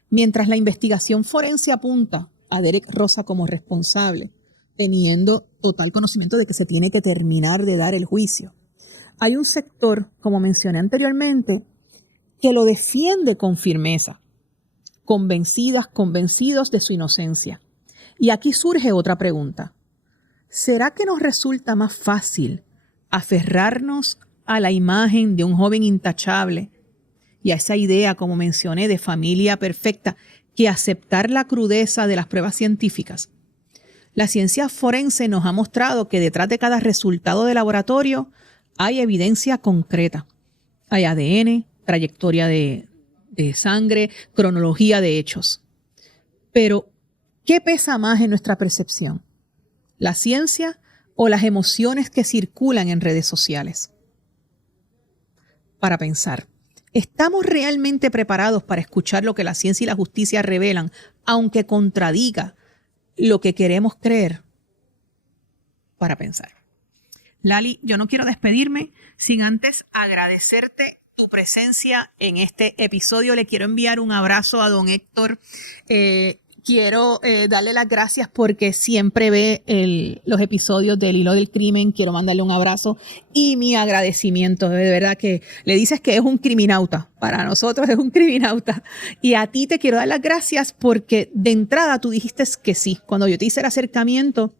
Mientras la investigación forense apunta a Derek Rosa como responsable, teniendo total conocimiento de que se tiene que terminar de dar el juicio, hay un sector, como mencioné anteriormente, que lo defiende con firmeza, convencidos de su inocencia. Y aquí surge otra pregunta. ¿Será que nos resulta más fácil aferrarnos a la imagen de un joven intachable y a esa idea, como mencioné, de familia perfecta, que aceptar la crudeza de las pruebas científicas? La ciencia forense nos ha mostrado que detrás de cada resultado de laboratorio hay evidencia concreta. Hay ADN, trayectoria de sangre, cronología de hechos. Pero, ¿qué pesa más en nuestra percepción? ¿La ciencia o las emociones que circulan en redes sociales? Para pensar, ¿estamos realmente preparados para escuchar lo que la ciencia y la justicia revelan, aunque contradiga lo que queremos creer? Para pensar. Lali, yo no quiero despedirme sin antes agradecerte tu presencia en este episodio. Le quiero enviar un abrazo a don Héctor. Quiero darle las gracias porque siempre ve los episodios del Hilo del Crimen. Quiero mandarle un abrazo y mi agradecimiento. De verdad que le dices que es un criminauta. Para nosotros es un criminauta. Y a ti te quiero dar las gracias porque de entrada tú dijiste que sí. Cuando yo te hice el acercamiento,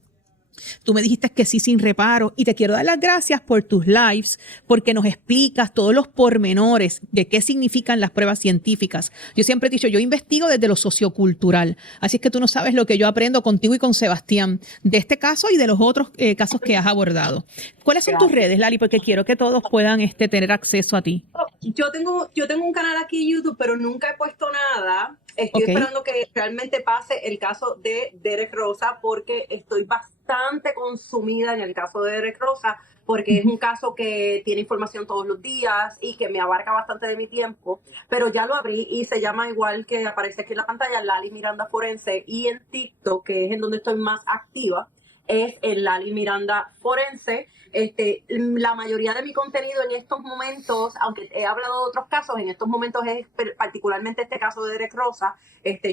tú me dijiste que sí sin reparo, y te quiero dar las gracias por tus lives, porque nos explicas todos los pormenores de qué significan las pruebas científicas. Yo siempre he dicho, yo investigo desde lo sociocultural, así es que tú no sabes lo que yo aprendo contigo y con Sebastián de este caso y de los otros casos que has abordado. ¿Cuáles son tus redes, Lali? Porque quiero que todos puedan tener acceso a ti. Yo tengo un canal aquí en YouTube, pero nunca he puesto nada. Estoy esperando que realmente pase el caso de Derek Rosa, porque estoy bastante consumida en el caso de Derek Rosa, porque es un caso que tiene información todos los días y que me abarca bastante de mi tiempo. Pero ya lo abrí y se llama igual que aparece aquí en la pantalla, Lali Miranda Forense, y en TikTok, que es en donde estoy más activa, es el Lali Miranda Forense. La mayoría de mi contenido en estos momentos, aunque he hablado de otros casos, en estos momentos es particularmente este caso de Derek Rosa.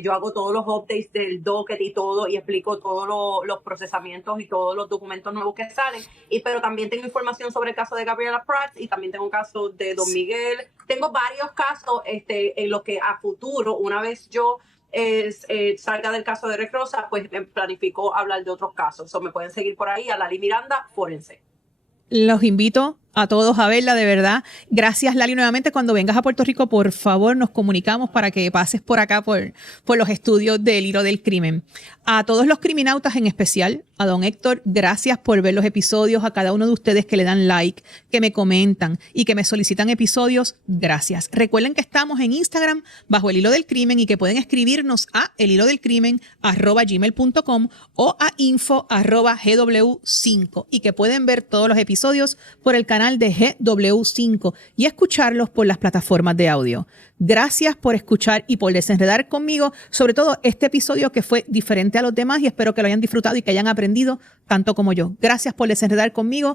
Yo hago todos los updates del docket y todo, y explico todos los procesamientos y todos los documentos nuevos que salen. Pero también tengo información sobre el caso de Gabriela Pratt, y también tengo un caso de Don Miguel. Tengo varios casos en los que a futuro, una vez yo salga del caso de Eric Rosa, pues planifico hablar de otros casos. Me pueden seguir por ahí a Lali Miranda Forense. Los invito a todos a verla, de verdad. Gracias, Lali, nuevamente. Cuando vengas a Puerto Rico, por favor, nos comunicamos para que pases por acá por los estudios del Hilo del Crimen. A todos los criminautas, en especial a don Héctor, gracias por ver los episodios. A cada uno de ustedes que le dan like, que me comentan y que me solicitan episodios, gracias. Recuerden que estamos en Instagram bajo El Hilo del Crimen y que pueden escribirnos a elhilodelcrimen@gmail.com o a info@gw5 y que pueden ver todos los episodios por el canal de GW5 y escucharlos por las plataformas de audio. Gracias por escuchar y por desenredar conmigo, sobre todo este episodio que fue diferente a los demás, y espero que lo hayan disfrutado y que hayan aprendido tanto como yo. Gracias por desenredar conmigo.